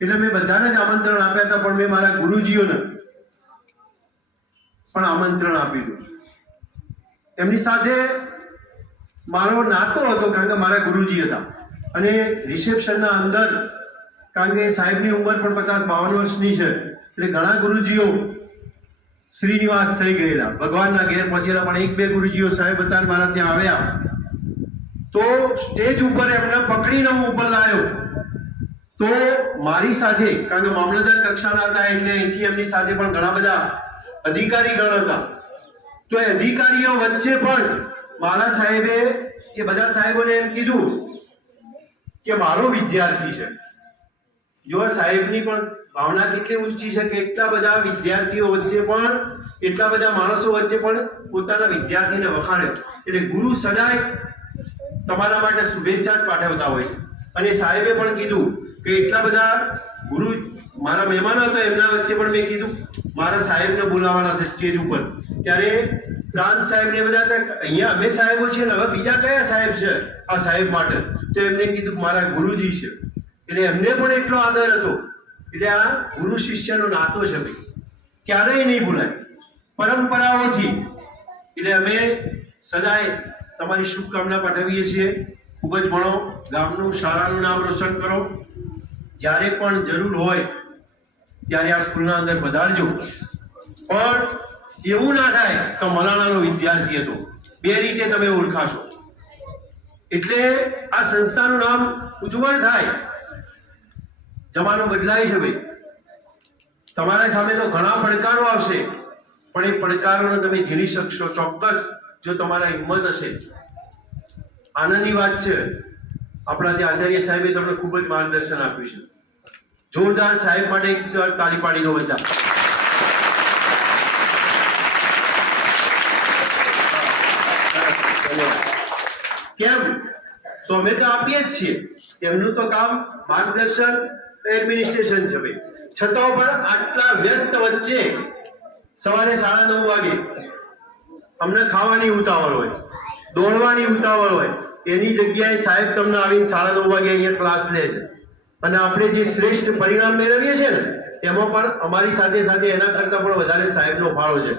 એટલે મેં બધાને જ આમંત્રણ આપ્યા હતા, પણ મેં મારા ગુરુજીઓને પણ આમંત્રણ આપ્યું. એમની સાથે મારો નાતો હતો, કારણ કે મારા ગુરુજી હતા. અને રિસેપ્શનના અંદર, કારણ કે સાહેબની ઉંમર પણ 50-52 વર્ષની છે, એટલે ઘણા ગુરુજીઓ શ્રીનિવાસ થઈ ગયેલા, ભગવાનના ઘેર પહોંચેલા, પણ 1-2 ગુરુજીઓ સાહેબ હતા મારા ત્યાં આવ્યા, તો સ્ટેજ ઉપર એમને પકડીને હું ઉપર લાવ્યો. તો મારી સાથે, કારણ કે મામલતદાર કક્ષાના હતા, એટલે અહીંથી એમની સાથે પણ ઘણા બધા અધિકારીગણ હતા, તો એ અધિકારીઓ વચ્ચે પણ મારા સાહેબે એ બધા સાહેબોને એમ કીધું કે મારો વિદ્યાર્થી છે. જો સાહેબની પણ ભાવના કેટલી ઊંચી છે કે એટલા બધા વિદ્યાર્થીઓ વચ્ચે પણ, એટલા બધા માણસો વચ્ચે પણ પોતાના વિદ્યાર્થીને વખાણે. એટલે ગુરુ સદાય તમારા માટે શુભેચ્છા જ પાઠવતા હોય છે. અને સાહેબે પણ કીધું કે એટલા બધા ગુરુ મારા મહેમાનો હતા, એમના વચ્ચે પણ મેં કીધું મારા સાહેબને બોલાવવાના છે સ્ટેજ ઉપર. ત્યારે પ્રાંત સાહેબ ને બધા અહીંયા અમે સાહેબો છીએ ને, હવે બીજા કયા સાહેબ છે આ સાહેબ માટે? તો એમને કીધું મારા ગુરુજી છે. એટલે એમને પણ એટલો આદર હતો. એટલે આ ગુરુ શિષ્યનો નાતો છે ભાઈ, ક્યારેય નહીં ભૂલાય, પરંપરાઓથી. એટલે અમે સદાય તમારી શુભકામના પાઠવીએ છીએ. ખૂબ જ ભણો, ગામનું, શાળાનું નામ રોશન કરો. જ્યારે પણ જરૂર હોય ત્યારે આ સ્કૂલના અંદર પધારજો. પણ એવું ના થાય તો મલાણાનો વિદ્યાર્થી હતો, બે રીતે તમે ઓળખાશો. એટલે આ સંસ્થાનું નામ ઉજ્જવળ થાય. જમાનો બદલાય છે ભાઈ, તમારા સામે તો ઘણા પડકારો આવશે, પણ એ પડકારોને તમે ઝીલી શકશો ચોક્કસ, જો તમારા હિંમત હશે. આનંદની વાત છે, આપણા જે આચાર્ય સાહેબે તમને ખૂબ જ માર્ગદર્શન આપ્યું છે. જોરદાર સાહેબ માટે એક વાર તાળી પાડી દો બધા. કેમ? તો અમે તો આપીએ જ છીએ. એમનું તો કામ માર્ગદર્શન, એડમિનિસ્ટ્રેશન છે ભાઈ. છતાં પણ આટલા વ્યસ્ત વચ્ચે સવારે 9:30 વાગે અમને ખાવાની ઉતાવળ હોય, દોડવાની ઉતાવળ હોય, એની જગ્યાએ સાહેબ તમને આવીને 9:30 વાગે અહીંયા ક્લાસ લે છે. અને આપણે જે શ્રેષ્ઠ પરિણામ મેળવીએ છીએ ને એમાં પણ અમારી સાથે સાથે એના કરતાં પણ વધારે સાહેબનો ફાળો છે.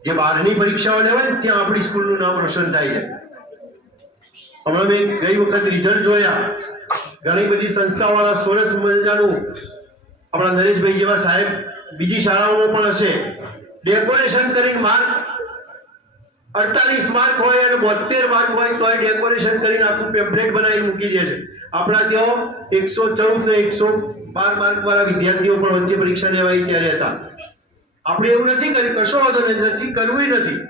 જે બહારની પરીક્ષાઓ લેવાય ને ત્યાં આપણી સ્કૂલનું નામ રોશન થાય છે. હમણાં મેં ગઈ વખત રિઝલ્ટ જોયા, ઘણી બધી સંસ્થાવાળા સરસ મજાનું, આપણા નરેશભાઈ જેવા સાહેબ બીજી શાળાઓમાં પણ હશે, ડેકોરેશન કરીને માર્ક 48 માર્ક હોય અને 72 માર્ક હોય તો ડેકોરેશન કરીને આખું પેમ્પલેટ બનાવીને મૂકી દે છે. આપણા ત્યાં 114 ને 112 માર્ક વાળા વિદ્યાર્થીઓ પણ વચ્ચે પરીક્ષા લેવાય ત્યારે હતા. આપણે એવું નથી કર્યું, કશો વાંધો નથી, કરવું નથી.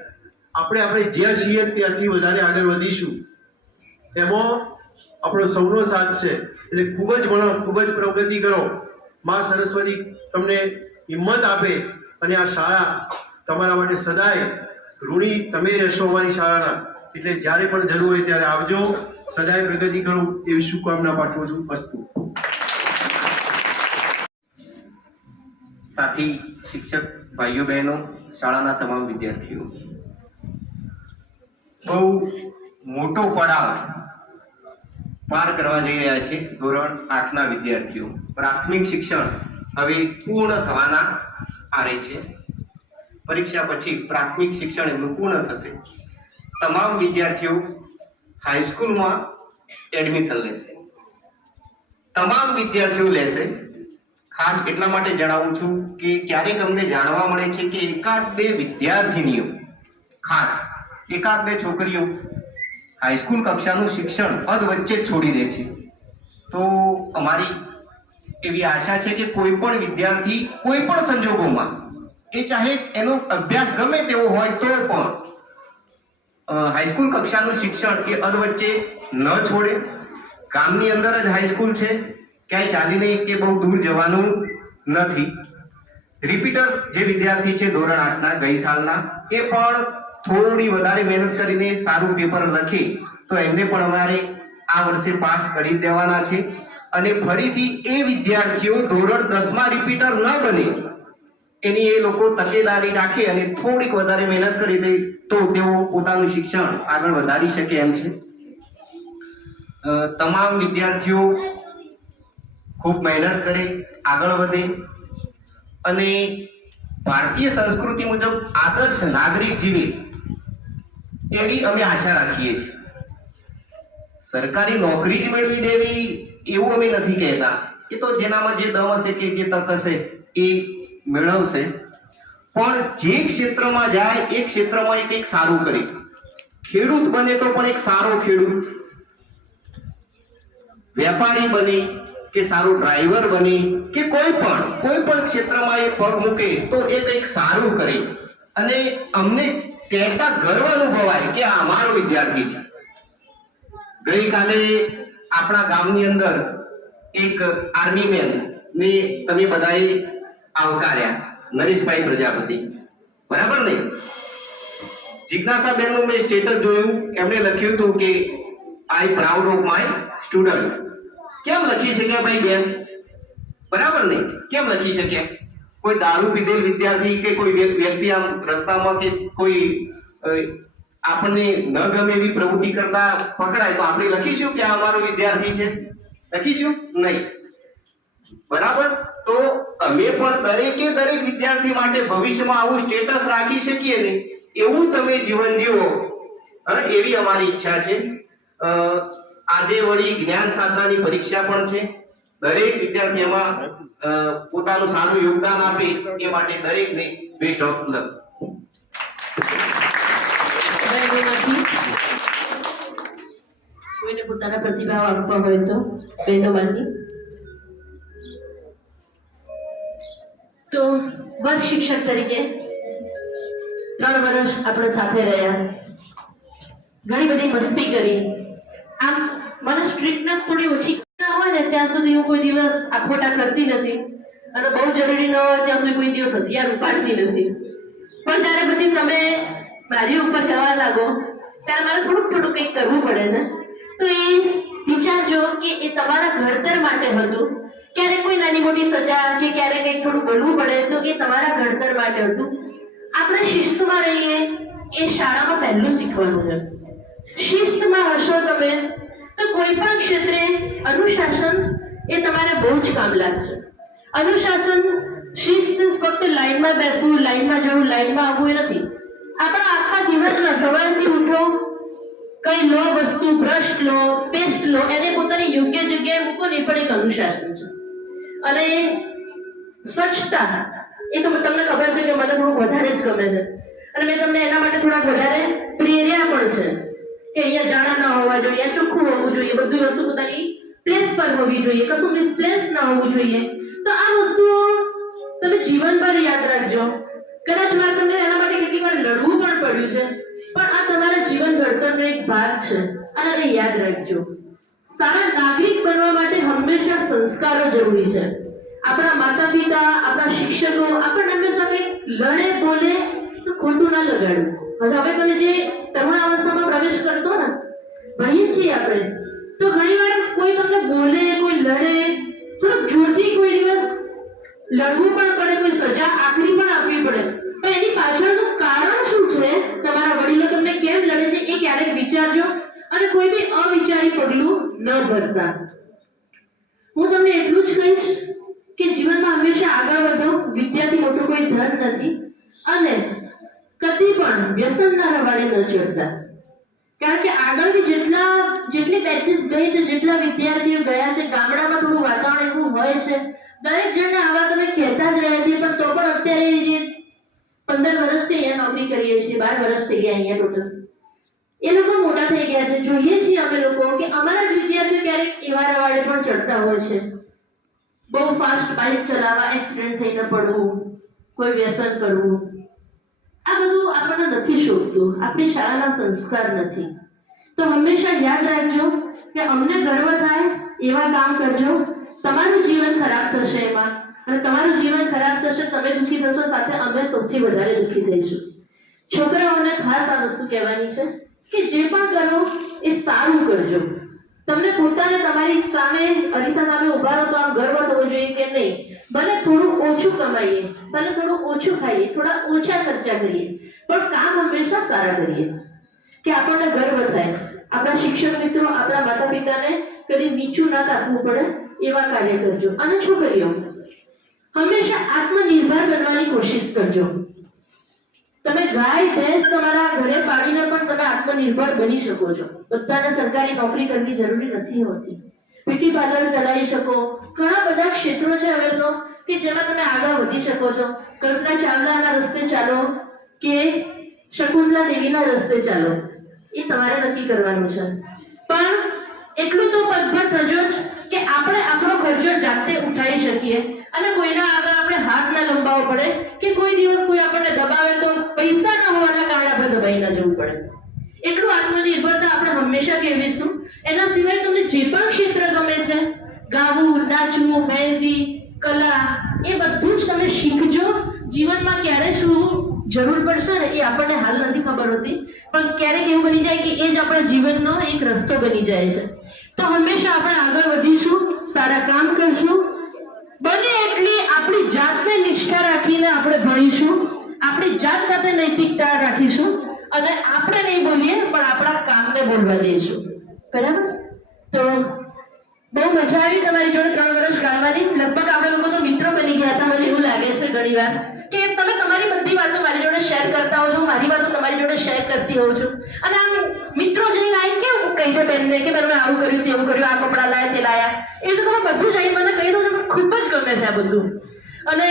આપણે જ્યાં છીએ ત્યાંથી વધારે આગળ વધીશું, એમાં આપણો સૌનો સાથ છે. એટલે ખૂબ જ ભણો, ખૂબ જ પ્રગતિ કરો. માં સરસ્વતી તમને હિંમત આપે અને આ શાળા તમારા માટે સદાય ઋણી તમે રહેશો અમારી શાળાના. એટલે જ્યારે પણ જરૂર હોય ત્યારે આવજો, સદાય પ્રગતિ કરો એવી શુભકામના પાઠવું છું. અસ્તુ. સાથી શિક્ષક ભાઈઓ બહેનો, શાળાના તમામ વિદ્યાર્થીઓ, બહુ મોટો પડાવ પાર કરવા જઈ રહ્યા છે ધોરણ 8ના વિદ્યાર્થીઓ. પ્રાથમિક શિક્ષણ હવે પૂર્ણ થવાના આરે છે. પરીક્ષા પછી પ્રાથમિક શિક્ષણ એમનું પૂર્ણ થશે. તમામ વિદ્યાર્થીઓ હાઈસ્કૂલમાં એડમિશન લેશે. તમામ વિદ્યાર્થીઓ લેશે. ખાસ એટલા માટે જણાવું છું કે ક્યારેક અમને જાણવા મળે છે કે એકાદ બે વિદ્યાર્થીનીઓ, ખાસ એકાદ બે છોકરીઓ હાઈસ્કૂલ કક્ષાનું શિક્ષણ અધવચ્ચે જ છોડી દે છે. તો અમારી એવી આશા છે કે કોઈ પણ વિદ્યાર્થી કોઈ પણ સંજોગોમાં, એ ચાહે એનો અભ્યાસ ગમે તેવો હોય તો પણ હાઈસ્કૂલ કક્ષાનું શિક્ષણ એ અધવચ્ચે ન છોડે. ગામની અંદર જ હાઈસ્કૂલ છે, ક્યાંય ચાલીને કે બહુ દૂર જવાનું નથી. રિપીટર્સ જે વિદ્યાર્થી છે ધોરણ 8ના ગઈ સાલના, એ પણ થોડી વધારે મહેનત કરીને સારું પેપર લખે તો એમને પણ અમારે આ વર્ષે પાસ કરી દેવાના છે. અને ફરીથી એ વિદ્યાર્થીઓ ધોરણ 10માં રિપીટર ન બને એની એ લોકો તકેદારી રાખે અને થોડીક વધારે મહેનત કરી દે તો તેઓ પોતાનું શિક્ષણ આગળ વધારી શકે એમ છે. તમામ વિદ્યાર્થીઓ ખૂબ મહેનત કરે, આગળ વધે અને ભારતીય સંસ્કૃતિ મુજબ આદર્શ નાગરિક જીવે એવી અમે આશા રાખીએ છીએ. સરકારી નોકરી જ મેળવી દેવી એવું અમે નથી કહેતા. એ તો જેનામાં જે દમ હશે કે જે તક હશે એ મેળવશે. પણ જે ક્ષેત્રમાં જાય એ ક્ષેત્રમાં એ કંઈક સારું કરે. ખેડૂત બને તો પણ એક સારો ખેડૂત, વેપારી બને કે સારો ડ્રાઈવર બને કે કોઈ પણ ક્ષેત્રમાં એ પગ મૂકે તો એ કંઈક સારું કરે અને અમને કહેતા ગર્વ અનુભવાય કે આ અમારો વિદ્યાર્થી છે. ગઈકાલે આપણા ગામની અંદર એક આર્મી મેન ને તમે બધાએ આવકાર્યા, નરેશભાઈ પ્રજાપતિ, બરાબર ને? જિજ્ઞાસાબેનનું મેં સ્ટેટસ જોયું, એમણે લખ્યું હતું કે આઈ પ્રાઉડ ઓફ માય સ્ટુડન્ટ. કેમ લખી શક્યા ભાઈ બેન? બરાબર ને? કેમ લખી શક્યા? કોઈ દારૂ પીધેલ વિદ્યાર્થી કે કોઈ વ્યક્તિ આમ રસ્તામાં કે કોઈ આપણને ન ગમે એવી પ્રવૃત્તિ કરતા પકડાય તો આપણે લખીશું કે આ અમારો વિદ્યાર્થી છે? લખીશું નહીં. બરાબર? તો અમે પણ દરેક વિદ્યાર્થી માટે ભવિષ્યમાં આવું સ્ટેટસ રાખી શકીએ ને એવું તમે જીવન જીવો, એવી અમારી ઈચ્છા છે. આજે વળી જ્ઞાન સાધનાની પરીક્ષા પણ છે. દરેક વિદ્યાર્થી એમાં પોતાનું સારું યોગદાન આપે એ માટે દરેકને બેસ્ટ ઓફ લક. કોઈને પોતાના પ્રતિભાવ આપવા હોય તો બહેનોમાંથી. તો વર્ગ શિક્ષક તરીકે 3 વર્ષ આપણે સાથે રહ્યા, ઘણી બધી મસ્તી કરી, આમ મને સ્ટ્રિક્ટનેસ થોડી ઓછી ના હોય ને ત્યાં સુધી હું કોઈ દિવસ આખોટા કરતી નથી, અને બહુ જરૂરી ન હોય ત્યાં સુધી કોઈ દિવસ હથિયાર ઉપાડતી નથી. પણ જ્યારે પછી તમે મારી ઉપર જવા લાગો ત્યારે મારે થોડુંક કંઈક કરવું પડે ને. તો એ વિચારજો કે એ તમારા ઘડતર માટે હતું. ક્યારેક કોઈ નાની મોટી સજા કે ક્યારેક કંઈક થોડું બોલવું પડે તો એ તમારા ઘડતર માટે હતું. આપણે શિસ્તમાં રહીએ એ શાળામાં પહેલું શીખવાનું છે. શિસ્તમાં હશો તમે તો કોઈ પણ ક્ષેત્રે અનુશાસન એ તમારે બહુ જ કામ લાગશે. અનુશાસન, શિસ્ત ફક્ત લાઈનમાં બેસવું, લાઈનમાં જવું, લાઈનમાં આવવું એ નથી. આપણા આખા દિવસના સવારથી ઉઠો, કઈ લો વસ્તુ, બ્રશ લો, પેસ્ટ લો, એને પોતાની યોગ્ય જગ્યાએ મૂકો ને એ પણ એક અનુશાસન છે. અને સ્વચ્છતા એ તો તમને ખબર છે કે મને થોડુંક વધારે જ ગમે છે, અને મેં તમને એના માટે થોડાક વધારે પ્રેર્યા પણ છે કે અહીંયા જાણા ન હોવા જોઈએ, ચોખ્ખું હોવું જોઈએ, બધી વસ્તુ પોતાની પ્લેસ પર હોવી જોઈએ, કશું મિસપ્લેસ ન હોવું જોઈએ. તો આ વસ્તુઓ તમે જીવનભર યાદ રાખજો. કદાચ મારે તમને એના માટે કેટલીક વાર લડવું પણ પડ્યું છે, પણ આ તમારા જીવન ઘડતરનો એક ભાગ છે અને એને યાદ રાખજો. સારા નાગરિક બનવા માટે હંમેશા સંસ્કારો જરૂરી છે. આપણા માતા પિતા, આપણા શિક્ષકો આપણને હંમેશા કંઈક લડે બોલે તો ખોટું ના લગાડવું. હવે તમે જે તરુણાવસ્થામાં પ્રવેશ કરતો ને, ભણીએ છીએ આપણે, તો ઘણીવાર કોઈ તમને બોલે, કોઈ લડે, થોડુંક જોરથી કોઈ દિવસ લડવું પણ પડે, કોઈ સજા આકરી પણ આપવી પડે, પણ એની પાછળનું કારણ શું છે, તમારા વડીલો તમને કેમ લડે છે, એ ક્યારેક વિચારજો અને કોઈ બી અવિચારી પગલું ન ભરતા. હું તમને એટલું જ કહીશ કે જીવનમાં હંમેશા આગળ વધો. વિદ્યાથી મોટું કોઈ ધન નથી, અને કદી પણ વ્યસનના રવાડે ન ચડતા. કારણ કે આગળની જેટલી બેચીસ ગઈ છે, જેટલા વિદ્યાર્થીઓ ગયા છે, ગામડામાં થોડું વાતાવરણ એવું હોય છે, દરેક જણને આવા તમે કહેતા જ રહ્યા છીએ, પણ તો પણ અત્યારે જે 15 વર્ષથી અહીંયા નોકરી કરીએ છીએ, 12 વર્ષ થઈ ગયા અહીંયા ટોટલ, એ લોકો મોટા થઈ ગયા છે. જોઈએ છીએ અમે લોકો કે અમારા જ વિદ્યાર્થીઓ ક્યારેક એવા રવાડે પણ ચડતા હોય છે. બહુ ફાસ્ટ બાઇક ચલાવવા, એક્સિડન્ટ થઈને પડવું, કોઈ વ્યસન કરવું, આ બધું આપણને નથી શોધતું, આપણી શાળાના સંસ્કાર નથી. તો હંમેશા યાદ રાખજો કે અમને ગર્વ થાય એવા કામ કરજો. તમારું જીવન ખરાબ થશે એમાં, અને તમારું જીવન ખરાબ થશે, તમે દુઃખી થશો, સાથે અમે સૌથી વધારે દુઃખી થઈશું. છોકરાઓને ખાસ આ વસ્તુ કહેવાની છે કે જે પણ કરો એ સારું કરજો. તમને પોતાને તમારી સામે અરીસા સામે ઉભા રહો તો આમ ગર્વ થવો જોઈએ કે નહીં, ભલે થોડું ઓછું કમાઈએ, ભલે થોડું ઓછું ખાઈએ, થોડા ઓછા ખર્ચા કરીએ, પણ કામ હંમેશા સારા કરીએ કે આપણને ગર્વ થાય. આપણા શિક્ષક મિત્રો, આપણા માતા પિતાને કદી નીચું ના રાખવું પડે એવા કાર્ય કરજો. અને છોકરીઓ, હંમેશા આત્મનિર્ભર બનવાની કોશિશ કરજો. તમે ગાય ભેંસ તમારા ઘરે પાડીને પણ તમે આત્મનિર્ભર બની શકો છો. બધાને સરકારી નોકરી કરવી જરૂરી નથી હોતી. બ્યુટી પાર્લર ચલાવી શકો, ઘણા બધા ક્ષેત્રો છે હવે તો કે જેમાં તમે આગળ વધી શકો છો. કલ્પના ચાવલાના રસ્તે ચાલો કે શકુંતલા દેવીના રસ્તે ચાલો, એ તમારે નક્કી કરવાનું છે. પણ એટલું તો પગભર થજો જ કે આપણે આપણો ખર્ચો જાતે ઉઠાવી શકીએ, અને કોઈના આગળ આપણે હાથ ના લંબાવવો પડે કે કોઈ દિવસ કોઈ આપણને દબાવે તો પૈસા ન હોવાના કારણે આપણે દબાઈ ના જવું પડે. એટલું આત્મનિર્ભરતા આપણે હંમેશા કેળવીશું. એના સિવાય તમને જે પણ ક્ષેત્ર ગમે છે, ગાવું, નાચવું, મહેંદી, કલા, એ બધું જ તમે શીખજો. જીવનમાં ક્યારે શું જરૂર પડશે ને એ આપણને હાલ નથી ખબર હોતી, પણ ક્યારેક એવું બની જાય કે એ જ આપણા જીવનનો એક રસ્તો બની જાય છે. તો હંમેશા આપણે આગળ વધીશું, સારા કામ કરશું, બને એટલી આપણી જાતને નિષ્ઠા રાખીને આપણે ભણીશું, આપણી જાત સાથે નૈતિકતા રાખીશું, અને આપણે નહીં બોલીએ પણ આપણા કામને બોલવા દઈશું. બરાબર? તો બહુ મજા આવી તમારી જોડે 3 વર્ષ ગાળવાની. લગભગ આપણે લોકો તો મિત્રો બની ગયા હતા, મને એવું લાગે છે ઘણી વાર કે તમે તમારી બધી વાતો મારી જોડે શેર કરતા હો છો, મારી વાતો તમારી જોડે શેર કરતી હોઉં છું, અને આમ મિત્રો જઈને આવીને કેવું કહી દે બેનને કે મેં આવું કર્યું, તેવું કર્યું, આ કપડાં લાયા, તે લાયા, એટલે તમે બધું જ આવીને મને કહી દો છો. ખૂબ જ ગમે છે આ બધું. અને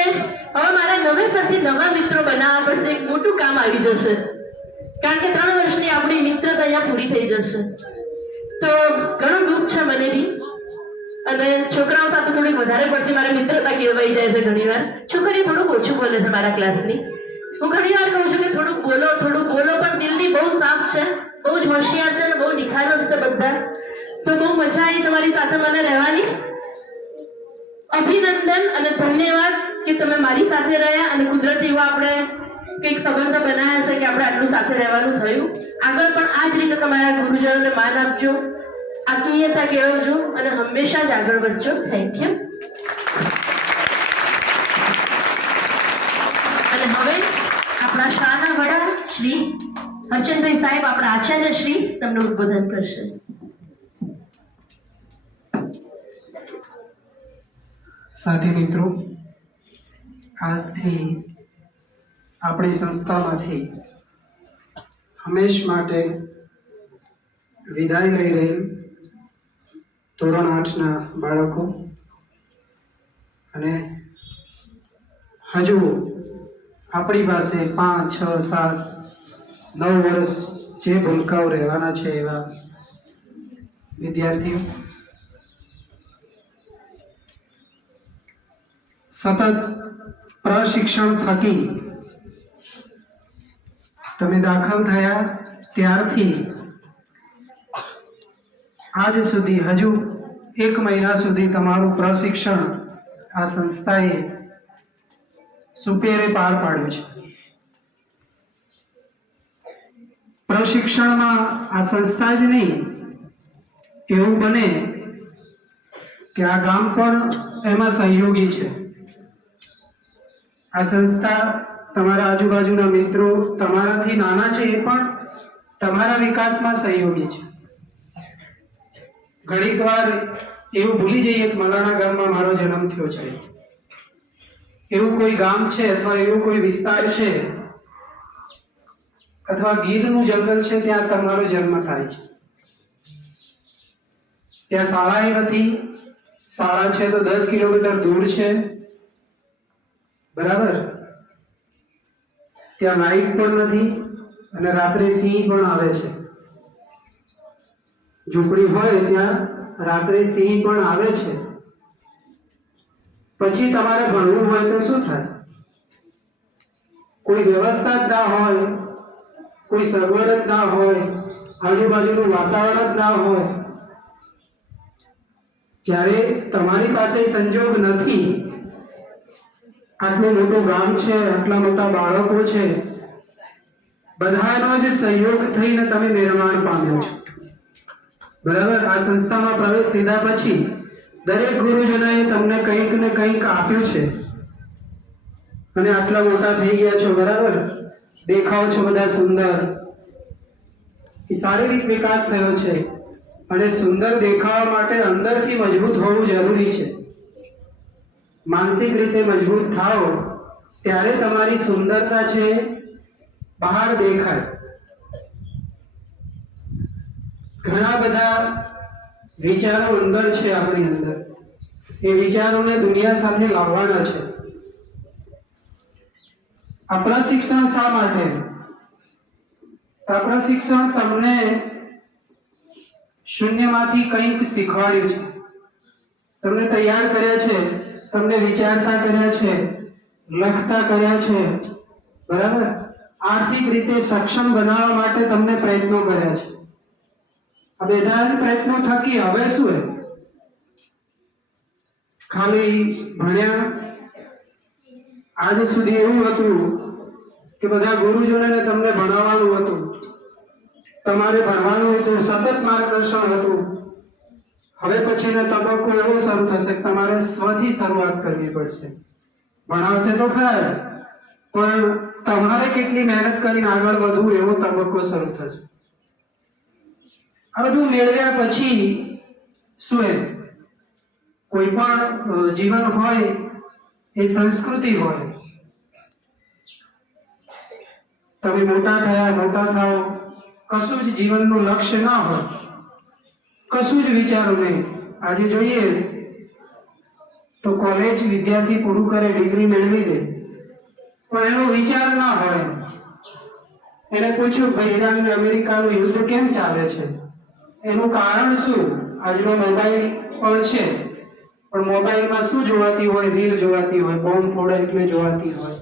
હવે મારા નવેસરથી નવા મિત્રો બનાવવા પડશે. એક મોટું કામ આવી જશે, કારણ કે 3 વર્ષની આપણી મિત્રતા અહીંયા પૂરી થઈ જશે. તો ઘણું દુઃખ છે મને બી, અને છોકરાઓ સાથે થોડી વધારે પડતી મારી મિત્રતા કેળવાઈ જાય છે ઘણી વાર. છોકરી થોડુંક ઓછું બોલે છે મારા ક્લાસની. હું ઘણી વાર કહું છું કે થોડુંક બોલો, પણ દિલની બહુ સાફ છે, બહુ જ હોશિયાર છે, અને બહુ નિખારસ છે બધા. તો બહુ મજા આવી તમારી સાથે મને રહેવાની. અભિનંદન અને ધન્યવાદ કે તમે મારી સાથે રહ્યા અને કુદરતી એવા આપણે કંઈક સંબંધ બનાવ્યા છે કે આપણે આટલું સાથે રહેવાનું થયું. આગળ પણ આ જ રીતે તમારા ગુરુજનોને માન આપજો, આત્મીયતા કેળવજો અને હંમેશા જ આગળ વધજો. Thank you. અને હવે આપણા શાળાના વડા શ્રી હરચંદભાઈ સાહેબ, આપણા આચાર્ય શ્રી તમને ઉદ્બોધન કરશે. સાથી મિત્રો, આજથી આપણી સંસ્થામાંથી હંમેશ માટે વિદાય લઈ રહેલ ધોરણ 8ના બાળકો અને હજુ આપણી પાસે 5, 6, 7, 9 વર્ષ જે ભૂલકાઓ રહેવાના છે એવા વિદ્યાર્થીઓ સતત પ્રશિક્ષણ થકી તમે દાખલ થયા ત્યારથી આજ સુધી હજુ 1 મહિના સુધી તમારું પ્રશિક્ષણ આ સંસ્થાએ સુપેરે પાર પાડ્યું છે. પ્રશિક્ષણમાં આ સંસ્થા જ નહીં, એવું બને કે આ ગામ પણ એમાં સહયોગી છે. આ સંસ્થા તમારા આજુબાજુના મિત્રો તમારાથી નાના છે એ પણ તમારા વિકાસમાં સહયોગી છે. ઘણીક વાર એવું ભૂલી જઈએ કે મલાણા ગામમાં મારો જન્મ થયો છે. એવું કોઈ ગામ છે અથવા એવો કોઈ વિસ્તાર છે અથવા ગીરનું જંગલ છે ત્યાં તમારો જન્મ થાય છે. ત્યાં શાળાએ નથી, શાળા છે તો 10 કિલોમીટર દૂર છે, બરાબર. ત્યાં લાઈટ પણ નથી અને રાત્રે સિંહ પણ આવે છે. ઝૂંપડી હોય ત્યાં રાત્રે સિંહ પણ આવે છે. પછી તમારે ભણવું હોય તો શું થાય? કોઈ વ્યવસ્થા જ ના હોય, કોઈ સગવડ જ ના હોય, આજુબાજુનું વાતાવરણ જ ના હોય. જ્યારે તમારી પાસે સંજોગ નથી, આટલું મોટું ગામ છે, આટલા મોટા બાળકો છે, બધાનો જ સહયોગ થઈને તમે નિર્માણ પામ્યો છો, બરાબર. આ સંસ્થામાં પ્રવેશ લીધા પછી દરેક ગુરુજનોએ તમને કંઈક ને કંઈક આપ્યું છે અને આટલા મોટા થઈ ગયા છો, બરાબર. દેખાવ છો બધા સુંદર, શારીરિક વિકાસ થયો છે અને સુંદર દેખાવા માટે અંદરથી મજબૂત હોવું જરૂરી છે. માનસિક રીતે મજબૂત થાઓ ત્યારે તમારી સુંદરતા છે બહાર દેખાય. ઘણા બધા વિચારો અંદર છે આપણી અંદર, એ વિચારોને દુનિયા સાથે લાવવાના છે. આ પ્રશિક્ષણ શા માટે? આ પ્રશિક્ષણ તમને શૂન્યમાંથી કંઈક શીખવાડ્યું છે, તમને તૈયાર કર્યા છે, તમને વિચારતા કર્યા છે, લખતા કર્યા છે, બરાબર. આર્થિક રીતે સક્ષમ બનાવવા માટે તમને પ્રયત્નો કર્યા છે. આ બધા પ્રયત્નો થકી હવે શું ખાલી ભણ્યા? આજ સુધી એવું હતું કે બધા ગુરુજનોને તમને ભણાવવાનું હતું, તમારે ભણવાનું હતું, સતત માર્ગદર્શન હતું. હવે પછીનો તબક્કો એવો શરૂ થશે કે તમારે સ્વથી શરૂઆત કરવી પડશે. ભણાવશે તો ખરા, પણ તમારે કેટલી મહેનત કરીને આગળ વધવું એવો તબક્કો શરૂ થશે. આ બધું મેળવ્યા પછી શું કોઈ પણ જીવન હોય એ સંસ્કૃતિ હોય. તમે મોટા થાઓ, કશું જ જીવનનું લક્ષ્ય ના હોય, કશું જ વિચારો નહીં. આજે જોઈએ તો કોલેજ વિદ્યાર્થી પૂરું કરે, ડિગ્રી મેળવી દે, પણ એનો વિચાર ના હોય. એને પૂછ્યું ભાઈ ઈરાન અને અમેરિકાનું યુદ્ધ કેમ ચાલે છે, એનું કારણ શું? આજનો મોબાઈલ પણ છે, પણ મોબાઈલમાં શું જોવાતી હોય? રીલ જોવાતી હોય, બોમ્બ ફોડે એટલે જોવાતી હોય,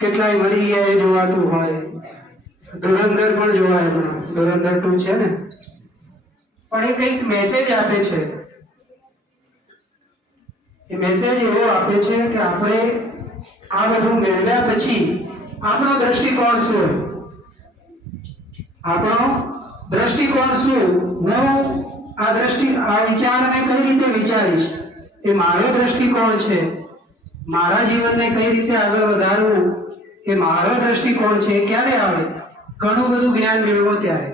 કેટલાય મરી ગયા એ જોવાતું હોય, ધુરંધર પણ જોવાય. ધુરંધર 2 છે ને, પણ એ કંઈક મેસેજ આપે છે. એ મેસેજ એવો આપે છે કે આપણે આ બધું મેળવ્યા પછી આપણો દ્રષ્ટિકોણ શું હોય, આપણો દ્રષ્ટિકોણ શું, હું આ વિચારને કઈ રીતે વિચારીશ, એ મારો દ્રષ્ટિકોણ છે. મારા જીવનને કઈ રીતે આગળ વધારવું એ મારો દ્રષ્ટિકોણ છે. ક્યારે આવે? ઘણું બધું જ્ઞાન મેળવો ત્યારે.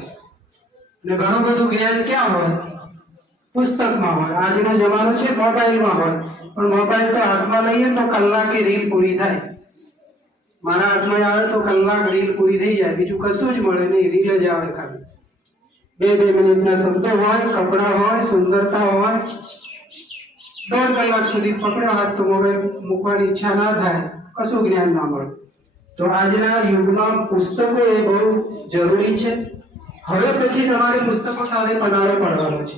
અને ઘણું બધું જ્ઞાન ક્યાં હોય? પુસ્તકમાં હોય. આજનો જમાનો છે મોબાઈલમાં હોય, પણ મોબાઈલ તો હાથમાં લઈએ તો કલાકે રીલ પૂરી થાય. મારા હાથમાં આવે તો કલાક રીલ પૂરી થઈ જાય, બીજું કશું જ મળે નહીં, રીલ જ આવે ખાલી. 2 મિનિટના શબ્દો હોય, કપડાં હોય, સુંદરતા હોય. 1.5 કલાક સુધી પકડ્યો હાથ તો મોબાઈલ મૂકવાની ઈચ્છા ના થાય, કશું જ્ઞાન ના મળે. તો આજના યુગમાં પુસ્તકો એ બહુ જરૂરી છે. હવે પછી તમારે પુસ્તકો સાથે પનારો પડવાનો છે.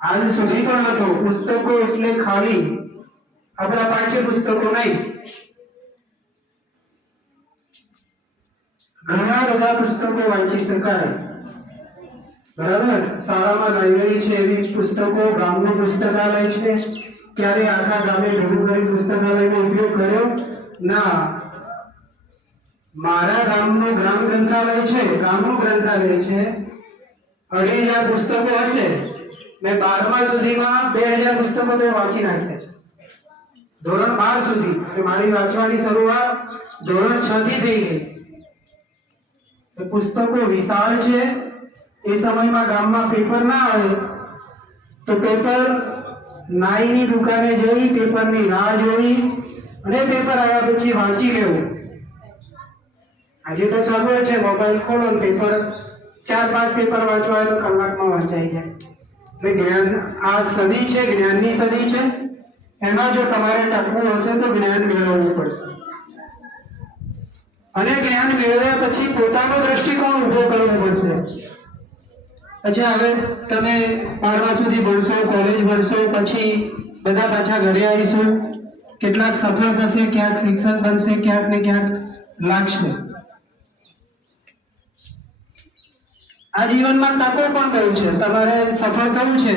આજ સુધી પણ હતો પુસ્તકો એટલે ખાલી આપણા પાઠ્ય પુસ્તકો નહીં, ઘણા બધા પુસ્તકો વાંચી શકાય. બરાબર? શાળામાં લાઇબ્રેરી છે એવી પુસ્તકો, ગામનું પુસ્તકાલય છે. ક્યારે આખા ગામે ભેગું કરી પુસ્તકાલયનો ઉપયોગ કર્યો? ના. મારા ગામનું ગ્રામ ગ્રંથાલય છે, ગામનું ગ્રંથાલય છે. 2,500 પુસ્તકો હશે. મેં 12મા સુધીમાં 2,000 પુસ્તકો તો વાંચી નાખ્યા છે. ધોરણ 12 સુધી મારી વાંચવાની શરૂઆત ધોરણ 6 થી થઈ ગઈ. પુસ્તકો વિશાળ છે. એ સમયમાં ગામમાં પેપર ના આવે તો પેપર નાઈની દુકાને જઈ પેપરની રાહ જોઈ અને પેપર આવ્યા પછી વાંચી લેવું. આજે તો સગવડ છે, મોબાઈલ ખોલો પેપર 4-5 પેપર વાંચવા હોય તો કલાકમાં વાંચાઈ જાય. એટલે જ્ઞાન આ સદી છે, જ્ઞાનની સદી છે. એમાં જો તમારે ટકવું હશે તો જ્ઞાન મેળવવું પડશે. અને જ્ઞાન મેળવ્યા પછી પોતાનો દ્રષ્ટિકોણ ઉભો કરવો પડશે. અચ્છા, હવે તમે 12મા સુધી ભણશો, કોલેજ ભણશો, પછી બધા પાછા ઘરે આવીશું. કેટલાક સફળ થશે, ક્યાંક શિક્ષક બનશે, ક્યાંક ને ક્યાંક લાગશે. આ જીવનમાં તકો પણ બહુ છે. તમારે સફળ થવું છે,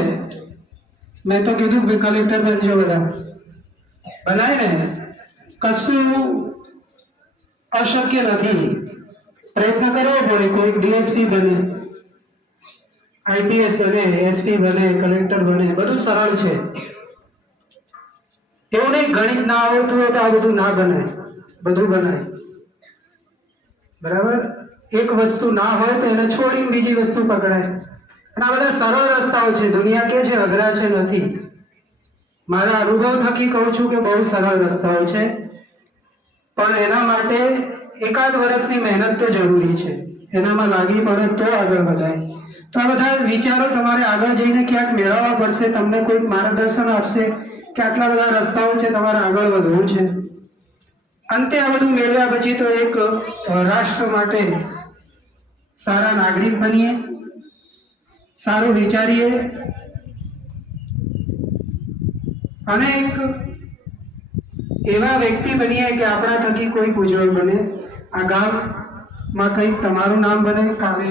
મેં તો કીધું કે કલેક્ટર બનજો, બધા બનાય ને. કશું અશક્ય નથી. પ્રયત્ન કરવો પડે. કોઈ ડીએસપી બને, આઈપીએસ બને, એસપી બને, કલેક્ટર બને, બધું સરળ છે. એવું નહીં ગણિત ના આવડતું હોય તો આ બધું ના બનાય, બધું બનાય. બરાબર? એક વસ્તુ ના હોય તો એને છોડીને બીજી વસ્તુ પકડાય. અને આ બધા સરળ રસ્તાઓ છે. દુનિયા કે છે અઘરા છે, નથી. મારા અનુભવ થકી કહું છું કે બહુ સરળ રસ્તાઓ છે, પણ એના માટે 1-8 વર્ષની મહેનત તો જરૂરી છે. એનામાં લાગી પડે તો આગળ વધાય. તો આ બધા વિચારો તમારે આગળ જઈને ક્યાંક મેળવવા પડશે. તમને કોઈક માર્ગદર્શન આપશે કે આટલા બધા રસ્તાઓ છે, તમારે આગળ વધવું છે. અંતે આ બધું મેળવ્યા પછી તો એક રાષ્ટ્ર માટે સારા નાગરિક બનીએ, સારું વિચારીએ અને એક એવા વ્યક્તિ બનીએ કે આપણા થકી કોઈ ઉજ્જવળ બને. આ ગામમાં કંઈક તમારું નામ બને. કાલે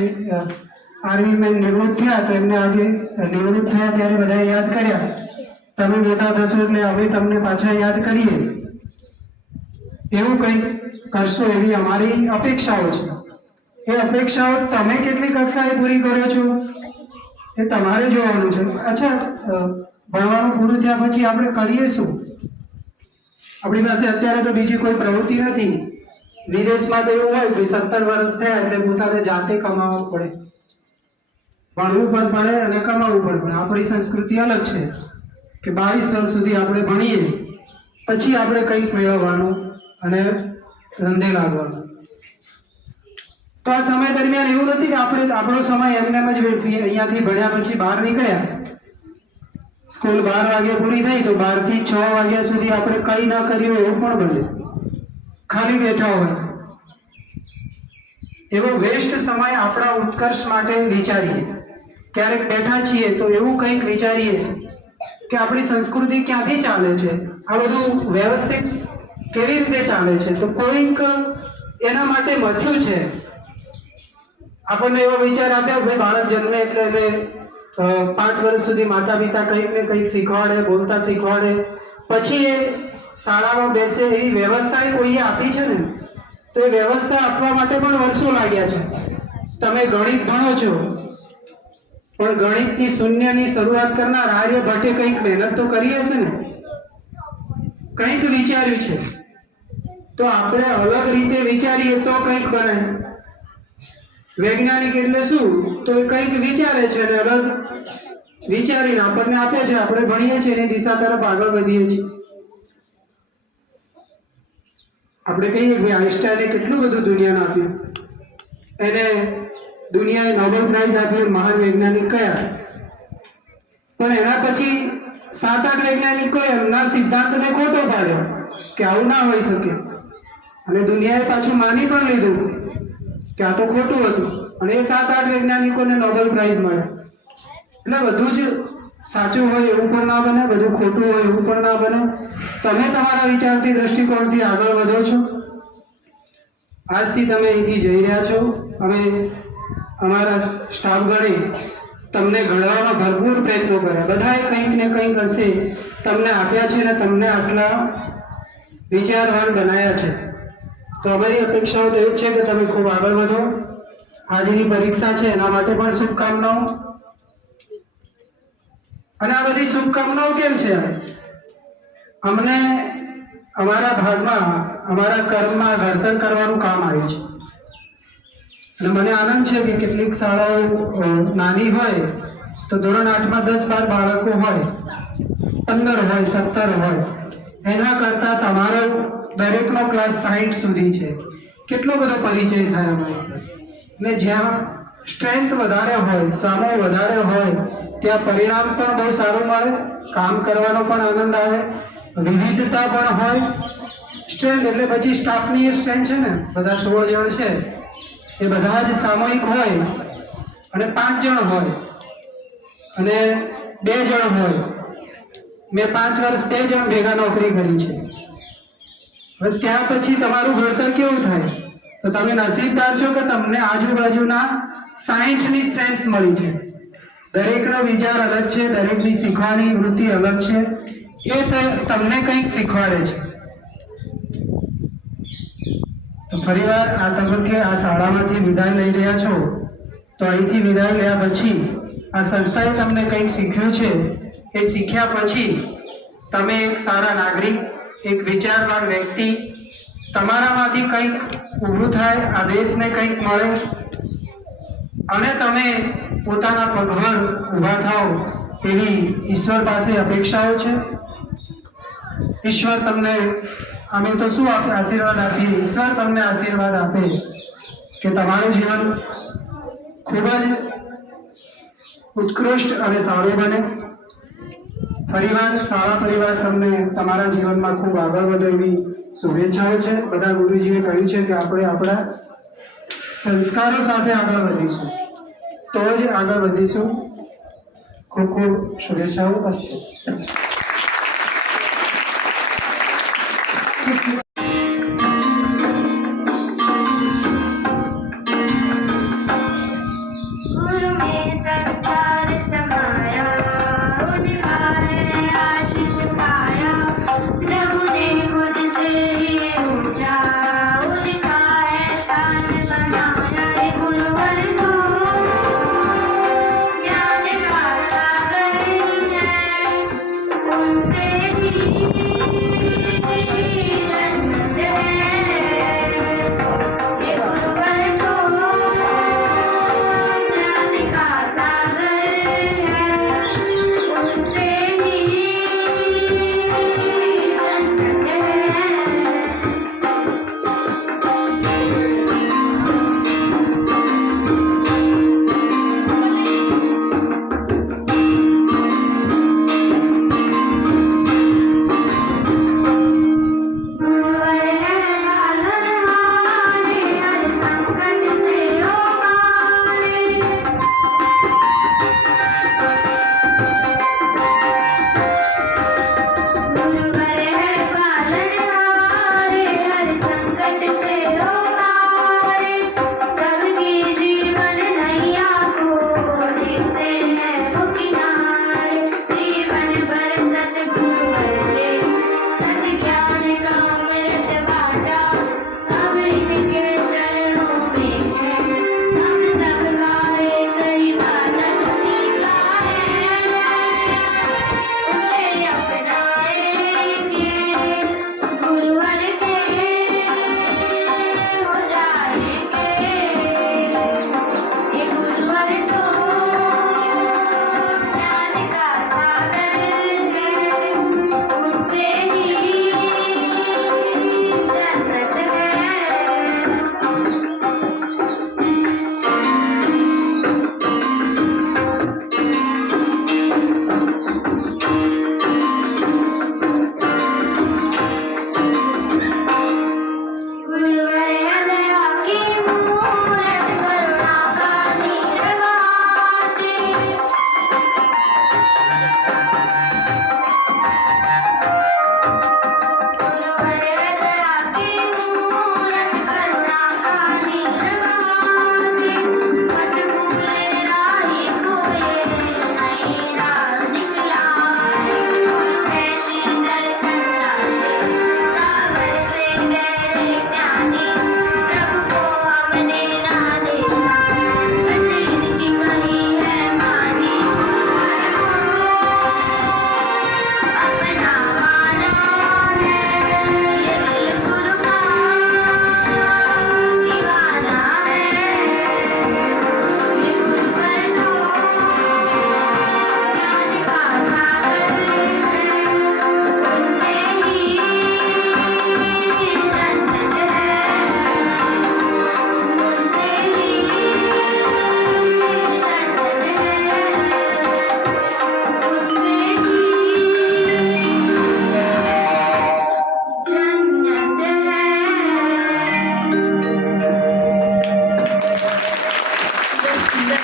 આર્મીમેન નિવૃત્ત થયા તો એમને આજે નિવૃત્ત થયા ત્યારે બધા યાદ કર્યા. તમે મોટા થશો એટલે અમે તમને પાછા યાદ કરીએ. એવું કંઈક કરશો એવી અમારી અપેક્ષાઓ છે. એ અપેક્ષાઓ તમે કેટલી કક્ષાએ પૂરી કરો છો એ તમારે જોવાનું છે. અચ્છા, ભણવાનું પૂરું થયા પછી આપણે કરીએ શું? આપણી પાસે અત્યારે તો બીજી કોઈ પ્રવૃત્તિ નથી. વિદેશમાં તો એવું હોય કે 17 વર્ષ થયા એટલે પોતાને જાતે કમાવવું પડે, ભણવું પણ પડે અને કમાવવું પણ પડે. આપણી સંસ્કૃતિ અલગ છે કે 22 વર્ષ સુધી આપણે ભણીએ પછી આપણે કંઈક મેળવવાનું અને ધંધે લાગવાનું. તો આ સમય દરમિયાન એવું નથી કે આપણે આપણો સમય એમને જ વેઠવીએ. અહીંયાથી ભણ્યા પછી બહાર નીકળ્યા, સ્કૂલ 12 વાગે પૂરી થઈ તો 12 થી 6 વાગ્યા સુધી આપણે કંઈ ના કર્યું એવું પણ બને, ખાલી બેઠા હોય. એવો વેસ્ટ સમય આપણા ઉત્કર્ષ માટે વિચારીએ. ક્યારેક બેઠા છીએ તો એવું કંઈક વિચારીએ કે આપણી સંસ્કૃતિ ક્યાંથી ચાલે છે, આ બધું વ્યવસ્થિત કેવી રીતે ચાલે છે. તો કોઈક એના માટે મથ્યું છે. આપણને એવો વિચાર આપ્યો ભાઈ બાળક જન્મે એટલે એને 5 વર્ષ સુધી માતા પિતા કંઈક ને કંઈક શીખવાડે, બોલતા શીખવાડે, પછી એ શાળામાં બેસે એવી વ્યવસ્થા એ કોઈએ આપી છે ને, તો એ વ્યવસ્થા આપવા માટે પણ વર્ષો લાગ્યા છે. તમે ગણિત ભણો છો, પણ ગણિતની શૂન્યની શરૂઆત કરનાર આર્યભટ્ટે કંઈક મહેનત તો કરી હશે ને, કંઈક વિચાર્યું છે. તો આપણે અલગ રીતે વિચારીએ તો કંઈક બને. વૈજ્ઞાનિક એટલે શું? તો એ કંઈક વિચારે છે અને અલગ વિચારીને આપણને આપે છે, આપણે ભણીએ છીએ, એની દિશા તરફ આગળ વધીએ છીએ. આપણે કહીએ કે આઈન્સ્ટાઈને કેટલું બધું દુનિયાને આપ્યું, એને દુનિયાએ નોબેલ પ્રાઇઝ આપ્યું, મહાન વૈજ્ઞાનિક કયા. પણ એના પછી 7-8 વૈજ્ઞાનિકોએ એમના સિદ્ધાંતને ખોટો પાડ્યો કે આવું ના હોઈ શકે, અને દુનિયાએ પાછું માની પણ લીધું કે આ તો ખોટું હતું, અને એ 7-8 વૈજ્ઞાનિકોને નોબેલ પ્રાઇઝ મળે. એટલે બધું જ સાચું હોય એવું પણ ના બને, બધું ખોટું હોય એવું પણ ના બને. તમે તમારા વિચારથી, દ્રષ્ટિકોણથી આગળ વધો છો. આજથી તમે અહીંથી જઈ રહ્યા છો. અમે અમારા સ્ટાફગણે તમને ઘડવામાં ભરપૂર પ્રયત્નો કર્યા, બધાએ કંઈક ને કંઈક હશે તમને આપ્યા છે અને તમને આટલા વિચારવાન બનાવ્યા છે. તો અમારી અપેક્ષાઓ તો એ જ છે કે તમે ખૂબ આગળ વધો. આજની પરીક્ષા છે એના માટે પણ શુભકામનાઓ. અને આ બધી શુભકામનાઓ કેમ છે? અમને અમારા ભાગમાં, અમારા કર્મમાં ઘડતર કરવાનું કામ આવ્યું છે. અને મને આનંદ છે કે કેટલીક શાળાઓ નાની હોય તો ધોરણ 8માં 10-12 બાળકો હોય, 15 હોય, 17 હોય, એના કરતાં તમારો દરેકનો ક્લાસ 60 સુધી છે. કેટલો બધો પરિચય થાય અમારો. એટલે જ્યાં સ્ટ્રેન્થ વધારે હોય, સામો વધારે હોય, ત્યાં પરિણામ પણ બહુ સારું મળે, કામ કરવાનો પણ આનંદ આવે, વિવિધતા પણ હોય. સ્ટ્રેન્થ એટલે પછી સ્ટાફની સ્ટ્રેન્થ છે ને, બધા 16 જણ છે, એ બધા જ સામૂહિક હોય અને 5 જણ હોય અને 2 જણ હોય. મેં 5 વર્ષ 2 જણ ભેગા નોકરી કરી છે. હવે ત્યાં પછી તમારું ઘડતર કેવું થાય? તો તમે નસીબદાર છો કે તમને આજુબાજુના 60ની સ્ટ્રેન્થ મળી છે. દરેકનો વિચાર અલગ છે, દરેકની શીખવાની વૃત્તિ અલગ છે, એ તમને કંઈક શીખવાડે છે. તો ફરીવાર આ તબક્કે આ શાળામાંથી વિદાય લઈ રહ્યા છો, તો અહીંથી વિદાય લેવા પછી આ સંસ્થાએ તમને કંઈક શીખ્યું છે, એ શીખ્યા પછી તમે એક સારા નાગરિક, એક વિચારવાન વ્યક્તિ, તમારામાંથી કંઈક ઊભું થાય, આ દેશને કંઈક મળે અને તમે પોતાના પગભર ઊભા થાઓ એવી ઈશ્વર પાસે અપેક્ષાઓ છે. ઈશ્વર તમને, અમે તો શું આશીર્વાદ આપીએ, ઈશ્વર તમને આશીર્વાદ આપે કે તમારું જીવન ખૂબ જ ઉત્કૃષ્ટ અને સારું બને. ફરીવાર શાળા પરિવાર તમને તમારા જીવનમાં ખૂબ આગળ વધે એવી શુભેચ્છાઓ છે. બધા ગુરુજીએ કહ્યું છે કે આપણે આપણા સંસ્કારો સાથે આગળ વધીશું તો જ આગળ વધીશું. ખૂબ ખૂબ શુભેચ્છાઓ. અસ્તુ. गुरु में संसार समाया, उनका है आशीष पाया, प्रभु ने खुद से ही ऊंचा उनका है स्थान बनाया. हे गुरुवर को ज्ञान का सागर है, उनसे भी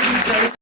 છાયા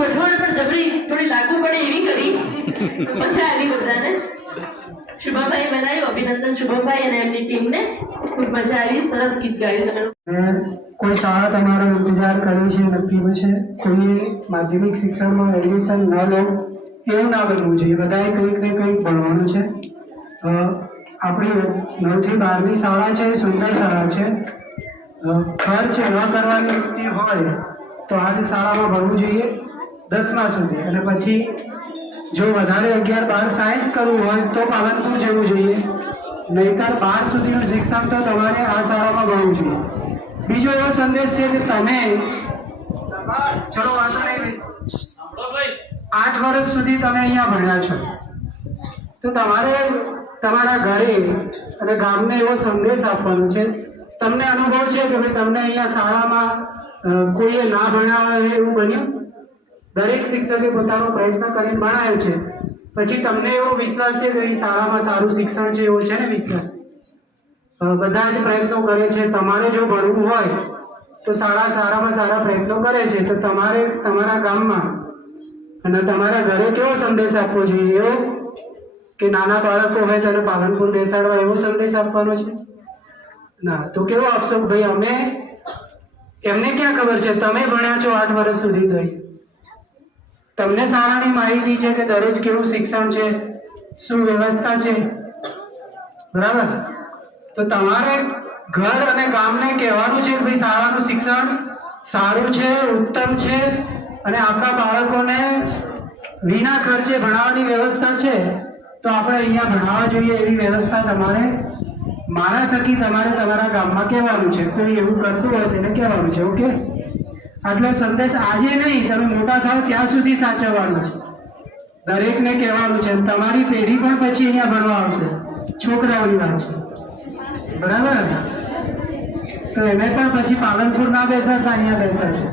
ગોઠવણ પણ જબરી થોડી લાગુ પડે એવી કરી. મજા આવી બધાને. શુભાભાઈ બનાવ્યું. અભિનંદન શુભાભાઈ અને એમની ટીમને. ખૂબ મજા આવી. સરસ ગીત ગાયું તમે. કોઈ શાળા તમારો ઇંતજાર કરે છે, નક્કી છે, કોઈ માધ્યમિક શિક્ષણમાં એડમિશન ન લો એવું ના બનવું જોઈએ. બધાએ કંઈક ને કંઈક ભણવાનું છે. આપણી 9 થી 12ની શાળા છે, સુંદર શાળા છે. ખર્ચ ન કરવાની વૃત્તિ હોય તો આ શાળામાં ભણવું જોઈએ 10મા સુધી, અને પછી જો વધારે 11, 12 સાયન્સ કરવું હોય તો પાલનપુર જવું જોઈએ. નહીંતર 12 સુધીનું શિક્ષણ તો તમારે આ શાળામાં ભણવું જોઈએ. બીજો એવો સંદેશ છે કે તમે ચલો વાંધો નહીં, 8 વર્ષ સુધી તમે અહીંયા ભણ્યા છો, તો તમારે તમારા ઘરે અને ગામને એવો સંદેશ આપવાનો છે. તમને અનુભવ છે કે ભાઈ તમને અહીંયા શાળામાં કોઈએ ના ભણાવે એવું બન્યું? દરેક શિક્ષકે પોતાનો પ્રયત્ન કરીને ભણાવ્યો છે, પછી તમને એવો વિશ્વાસ છે કે શાળામાં સારું શિક્ષણ છે, એવો છે ને વિશ્વાસ? બધા જ પ્રયત્નો કરે છે. તમારે જો ભણવું હોય તો સારામાં સારા પ્રયત્નો કરે છે, તો તમારે તમારા ગામમાં અને તમારા ઘરે કેવો સંદેશ આપવો જોઈએ? એવો કે નાના બાળકો હોય તેને પાલનપુર બેસાડવા, એવો સંદેશ આપવાનો છે ના? તો કેવો આપશો? ભાઈ અમે એમને ક્યાં ખબર છે? તમે ભણ્યા છો 8 વર્ષ સુધી, ગઈ તમને શાળાની માહિતી છે કે દરરોજ કેવું શિક્ષણ છે, શું વ્યવસ્થા છે, બરાબર? તો તમારે ઘર અને ગામને કહેવાનું છે કે ભાઈ શાળાનું શિક્ષણ સારું છે, ઉત્તમ છે, અને આપણા બાળકોને વિના ખર્ચે ભણાવવાની વ્યવસ્થા છે, તો આપણે અહીંયા ભણાવવા જોઈએ એવી વ્યવસ્થા તમારે મારા થકી તમારે તમારા ગામમાં કહેવાનું છે. કોઈ એવું કરતું હોય તેને કહેવાનું છે. ઓકે, આટલો સંદેશ આજે નહીં, તમે મોટા થાવ ત્યાં સુધી સાચવવાનો છે. દરેકને કહેવાનું છે. તમારી પેઢી પણ પછી અહીંયા ભણવા આવશે. છોકરાઓની વાત છે, બરાબર? તો એને પણ પછી પાલનપુર ના બેસાડતા, અહીંયા બેસાડશે.